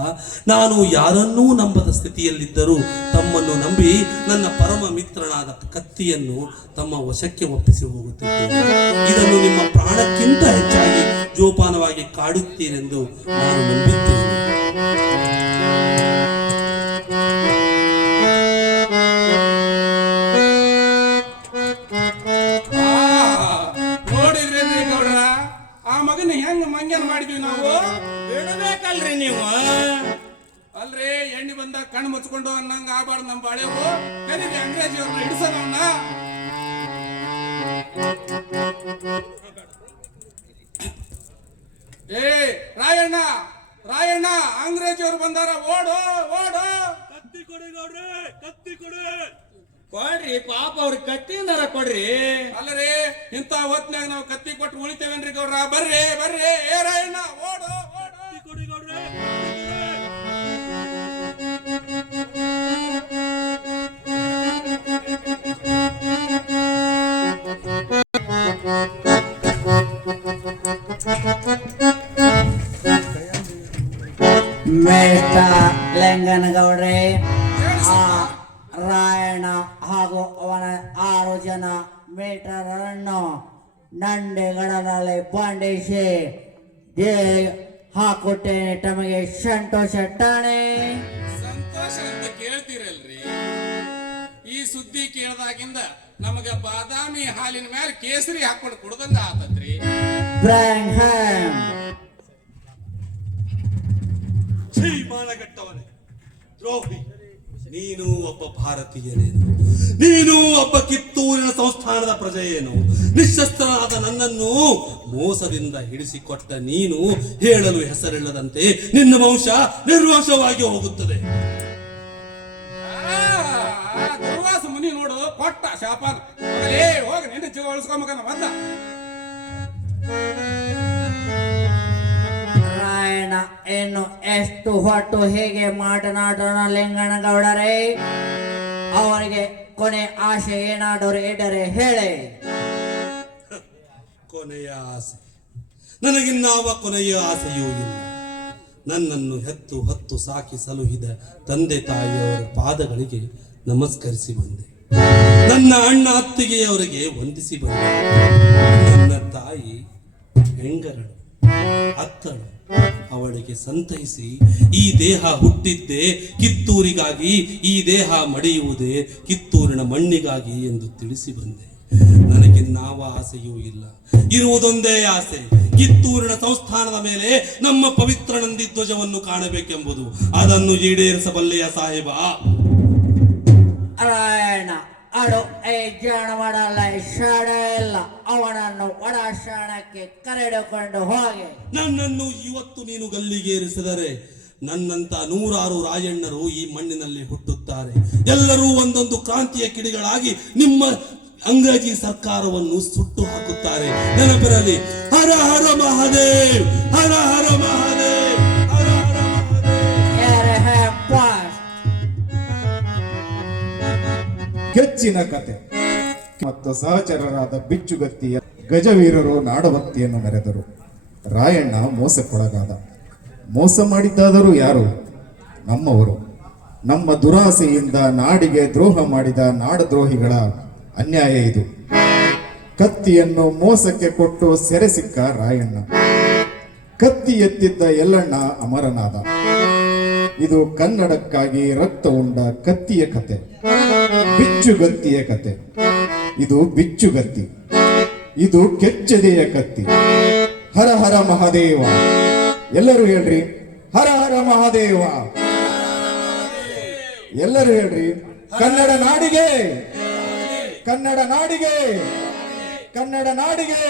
ನಾನು ಯಾರನ್ನೂ ನಂಬದ ಸ್ಥಿತಿಯಲ್ಲಿದ್ದರೂ ತಮ್ಮನ್ನು ನಂಬಿ ನನ್ನ ಪರಮ ಮಿತ್ರನಾದ ಕತ್ತಿಯನ್ನು ತಮ್ಮ ವಶಕ್ಕೆ ಒಪ್ಪಿಸಿ ಹೋಗುತ್ತಿದ್ದೇನೆ. ಇದನ್ನು ನಿಮ್ಮ ಪ್ರಾಣಕ್ಕಿಂತ ಹೆಚ್ಚಾಗಿ ಜೋಪಾನವಾಗಿ ಕಾಡುತ್ತೀರೆಂದು ನಾನು ನಂಬಿದ್ದೇನೆ. ಹೆಂಗ ಮಂಗ್ಯಾನ ಮಾಡಿದ್ವಿ ನಾವು? ಬಿಡಬೇಕಲ್ರಿ ನೀವು. ಅಲ್ರಿ, ಎಣ್ಣೆ ಬಂದಾಗ ಕಣ್ಣು ಮುಚ್ಕೊಂಡು ಅನ್ನಂಗ ಆಬಾರ್ದು ನಮ್ಮ ಬಾಳೆವು. ಕರೀರಿ ಅಂಗ್ರೇಜಿ ಅವ್ರನ್ನ ಹಿಡಿಸೋಣ. ರಾಯಣ್ಣ ರಾಯಣ್ಣ, ಅಂಗ್ರೇಜಿ ಅವ್ರು ಬಂದಾರ, ಓಡು ಓಡು. ಕತ್ತಿ ಕೊಡಿ ಗೌಡ್ರೆ, ಕತ್ತಿ ಕೊಡಿ. ಕೊಡ್ರಿ, ಪಾಪ ಅವ್ರಿಗೆ ಕತ್ತಿಯಿಂದಾರ ಕೊಡ್ರಿ. ಅಲ್ಲರಿ, ಇಂತ ಹೊತ್ನಾಗ ನಾವು ಕತ್ತಿ ಕೊಟ್ಟು ಉಳಿತೇವೇನ್ರಿ ಗೌಡ್ರ? ಬರ್ರಿ ಬರ್ರಿ. ರಾಯಣ್ಣ, ಓಡು ಓಡು. ಕೊಡಿ ಗೌಡ್ರೆ. ಮಿಸ್ಟರ್ ಲಿಂಗನಗೌಡ್ರೆ, ರಾಯಣ್ಣ ಹಾಗೂ ಅವನ 6 ಜನ ಮೀಟರನ್ನು ನಂಡೆಗಡಲಲ್ಲಿ ಬಂಧಿಸಿ ಹಾಕುತ್ತೇನೆ. ತಮಗೆ ಸಂತೋಷ ತಾನೆ? ಸಂತೋಷ ಅಂತ ಕೇಳ್ತೀರಲ್ರಿ. ಈ ಸುದ್ದಿ ಕೇಳದಾಗಿಂದ ನಮಗ ಬಾದಾಮಿ ಹಾಲಿನ ಮೇಲೆ ಕೇಸರಿ ಹಾಕೊಂಡು ಕುಡ್ದಂಗ ಆತತ್ರಿ. ಮಾನಗಟ್ಟವನೇ, ದ್ರೋಹಿ, ನೀನು ಒಬ್ಬ ಭಾರತೀಯನೇನು? ನೀನು ಒಬ್ಬ ಕಿತ್ತೂರಿನ ಸಂಸ್ಥಾನದ ಪ್ರಜೆಯೇನು? ನಿಶಸ್ತ್ರನಾದ ನನ್ನನ್ನು ಮೋಸದಿಂದ ಹಿಡಿಸಿಕೊಟ್ಟ ನೀನು ಹೇಳಲು ಹೆಸರಿಲ್ಲದಂತೆ ನಿನ್ನ ವಂಶ ನಿರ್ವಂಶವಾಗಿ ಹೋಗುತ್ತದೆ. ದುರ್ವಾಸ ಮುನಿ ನೋಡು ಕೊಟ್ಟ ಶಾಪಾನ. ಹೋಗ, ನಿನ್ನ ಜೀವ ಉಳಿಸ್ಕೊಂಬಕನ ಬಂದ. ರಾಯಣ್ಣ ಇನ್ನು ಎಷ್ಟು ಹೊತ್ತು ಹೇಗೆ ಮಾತನಾಡೋಣ ಲಿಂಗನಗೌಡರೇ? ಅವರಿಗೆ ಕೊನೆ ಆಸೆ ಏನಾದರೂ ಇದ್ದರೆ ಹೇಳಿ. ಕೊನೆಯ ಆಸೆ ನನಗಿನ್ನಾವ ಕೊನೆಯ ಆಸೆಯೂ ಇಲ್ಲ. ನನ್ನನ್ನು ಹೆತ್ತು ಹೊತ್ತು ಸಾಕಿ ಸಲುಹಿದ ತಂದೆ ತಾಯಿಯವರ ಪಾದಗಳಿಗೆ ನಮಸ್ಕರಿಸಿ ಬಂದೆ. ನನ್ನ ಅಣ್ಣ ಅತ್ತಿಗೆಯವರಿಗೆ ವಂದಿಸಿ ಬಂದೆ. ನನ್ನ ತಾಯಿ ಹೆಂಗರಳು, ಅತ್ತಳು. ಅವಳಿಗೆ ಸಂತೈಸಿ ಈ ದೇಹ ಹುಟ್ಟಿದ್ದೇ ಕಿತ್ತೂರಿಗಾಗಿ, ಈ ದೇಹ ಮಡಿಯುವುದೇ ಕಿತ್ತೂರಿನ ಮಣ್ಣಿಗಾಗಿ ಎಂದು ತಿಳಿಸಿ ಬಂದೆ. ನನಗಿನ್ನಾವ ಆಸೆಯೂ ಇಲ್ಲ. ಇರುವುದೊಂದೇ ಆಸೆ, ಕಿತ್ತೂರಿನ ಸಂಸ್ಥಾನದ ಮೇಲೆ ನಮ್ಮ ಪವಿತ್ರ ನಂದಿ ಧ್ವಜವನ್ನು ಕಾಣಬೇಕೆಂಬುದು. ಅದನ್ನು ಈಡೇರಿಸಬಲ್ಲೆಯ ಸಾಹೇಬ? ರಾಯಣ್ಣ ಅಡು ಜಾಣ ಮಾಡಲ್ಲ, ಶಾಣ ಇಲ್ಲ. ಅವನನ್ನು ಒಡ ಶಾಣಕ್ಕೆ ಕರೆದುಕೊಂಡು ಹೋಗಿ. ನನ್ನನ್ನು ಇವತ್ತು ನೀನು ಗಲ್ಲಿಗೇರಿಸಿದರೆ ನನ್ನಂತ ನೂರಾರು ರಾಯಣ್ಣರು ಈ ಮಣ್ಣಿನಲ್ಲಿ ಹುಟ್ಟುತ್ತಾರೆ. ಎಲ್ಲರೂ ಒಂದೊಂದು ಕ್ರಾಂತಿಯ ಕಿಡಿಗಳಾಗಿ ನಿಮ್ಮ ಅಂಗ್ರೇಜಿ ಸರ್ಕಾರವನ್ನು ಸುಟ್ಟು ಹಾಕುತ್ತಾರೆ. ನೆನಪಿರಲಿ. ಹರ ಹರ ಮಹಾದೇವ್, ಹರ ಹರ ಮಹಾದೇವ್, ಹರ ಹರ ಮಹಾದೇವ್. ಕೆಚ್ಚಿನ ಕತೆ ಮತ್ತು ಸಹಚರರಾದ ಬಿಚ್ಚುಗತ್ತಿಯ ಗಜವೀರರು ನಾಡಭಕ್ತಿಯನ್ನು ಮೆರೆದರು. ರಾಯಣ್ಣ ಮೋಸಕ್ಕೊಳಗಾದ. ಮೋಸ ಮಾಡಿದ್ದಾದರೂ ಯಾರು? ನಮ್ಮವರು. ನಮ್ಮ ದುರಾಸೆಯಿಂದ ನಾಡಿಗೆ ದ್ರೋಹ ಮಾಡಿದ ನಾಡದ್ರೋಹಿಗಳ ಅನ್ಯಾಯ ಇದು. ಕತ್ತಿಯನ್ನು ಮೋಸಕ್ಕೆ ಕೊಟ್ಟು ಸೆರೆ ಸಿಕ್ಕ ರಾಯಣ್ಣ. ಕತ್ತಿ ಎತ್ತಿದ್ದ ಯಲ್ಲಣ್ಣ ಅಮರನಾದ. ಇದು ಕನ್ನಡಕ್ಕಾಗಿ ರಕ್ತ ಉಂಡ ಕತ್ತಿಯ ಕತೆ, ಬಿಚ್ಚುಗತ್ತಿಯ ಕತೆ. ಇದು ಬಿಚ್ಚುಗತ್ತಿ, ಇದು ಕೆಚ್ಚದೆಯ ಕತ್ತಿ. ಹರ ಹರ ಮಹಾದೇವ. ಎಲ್ಲರೂ ಹೇಳ್ರಿ, ಹರ ಹರ ಮಹಾದೇವ. ಎಲ್ಲರೂ ಹೇಳ್ರಿ, ಕನ್ನಡ ನಾಡಿಗೆ, ಕನ್ನಡ ನಾಡಿಗೆ, ಕನ್ನಡ ನಾಡಿಗೆ.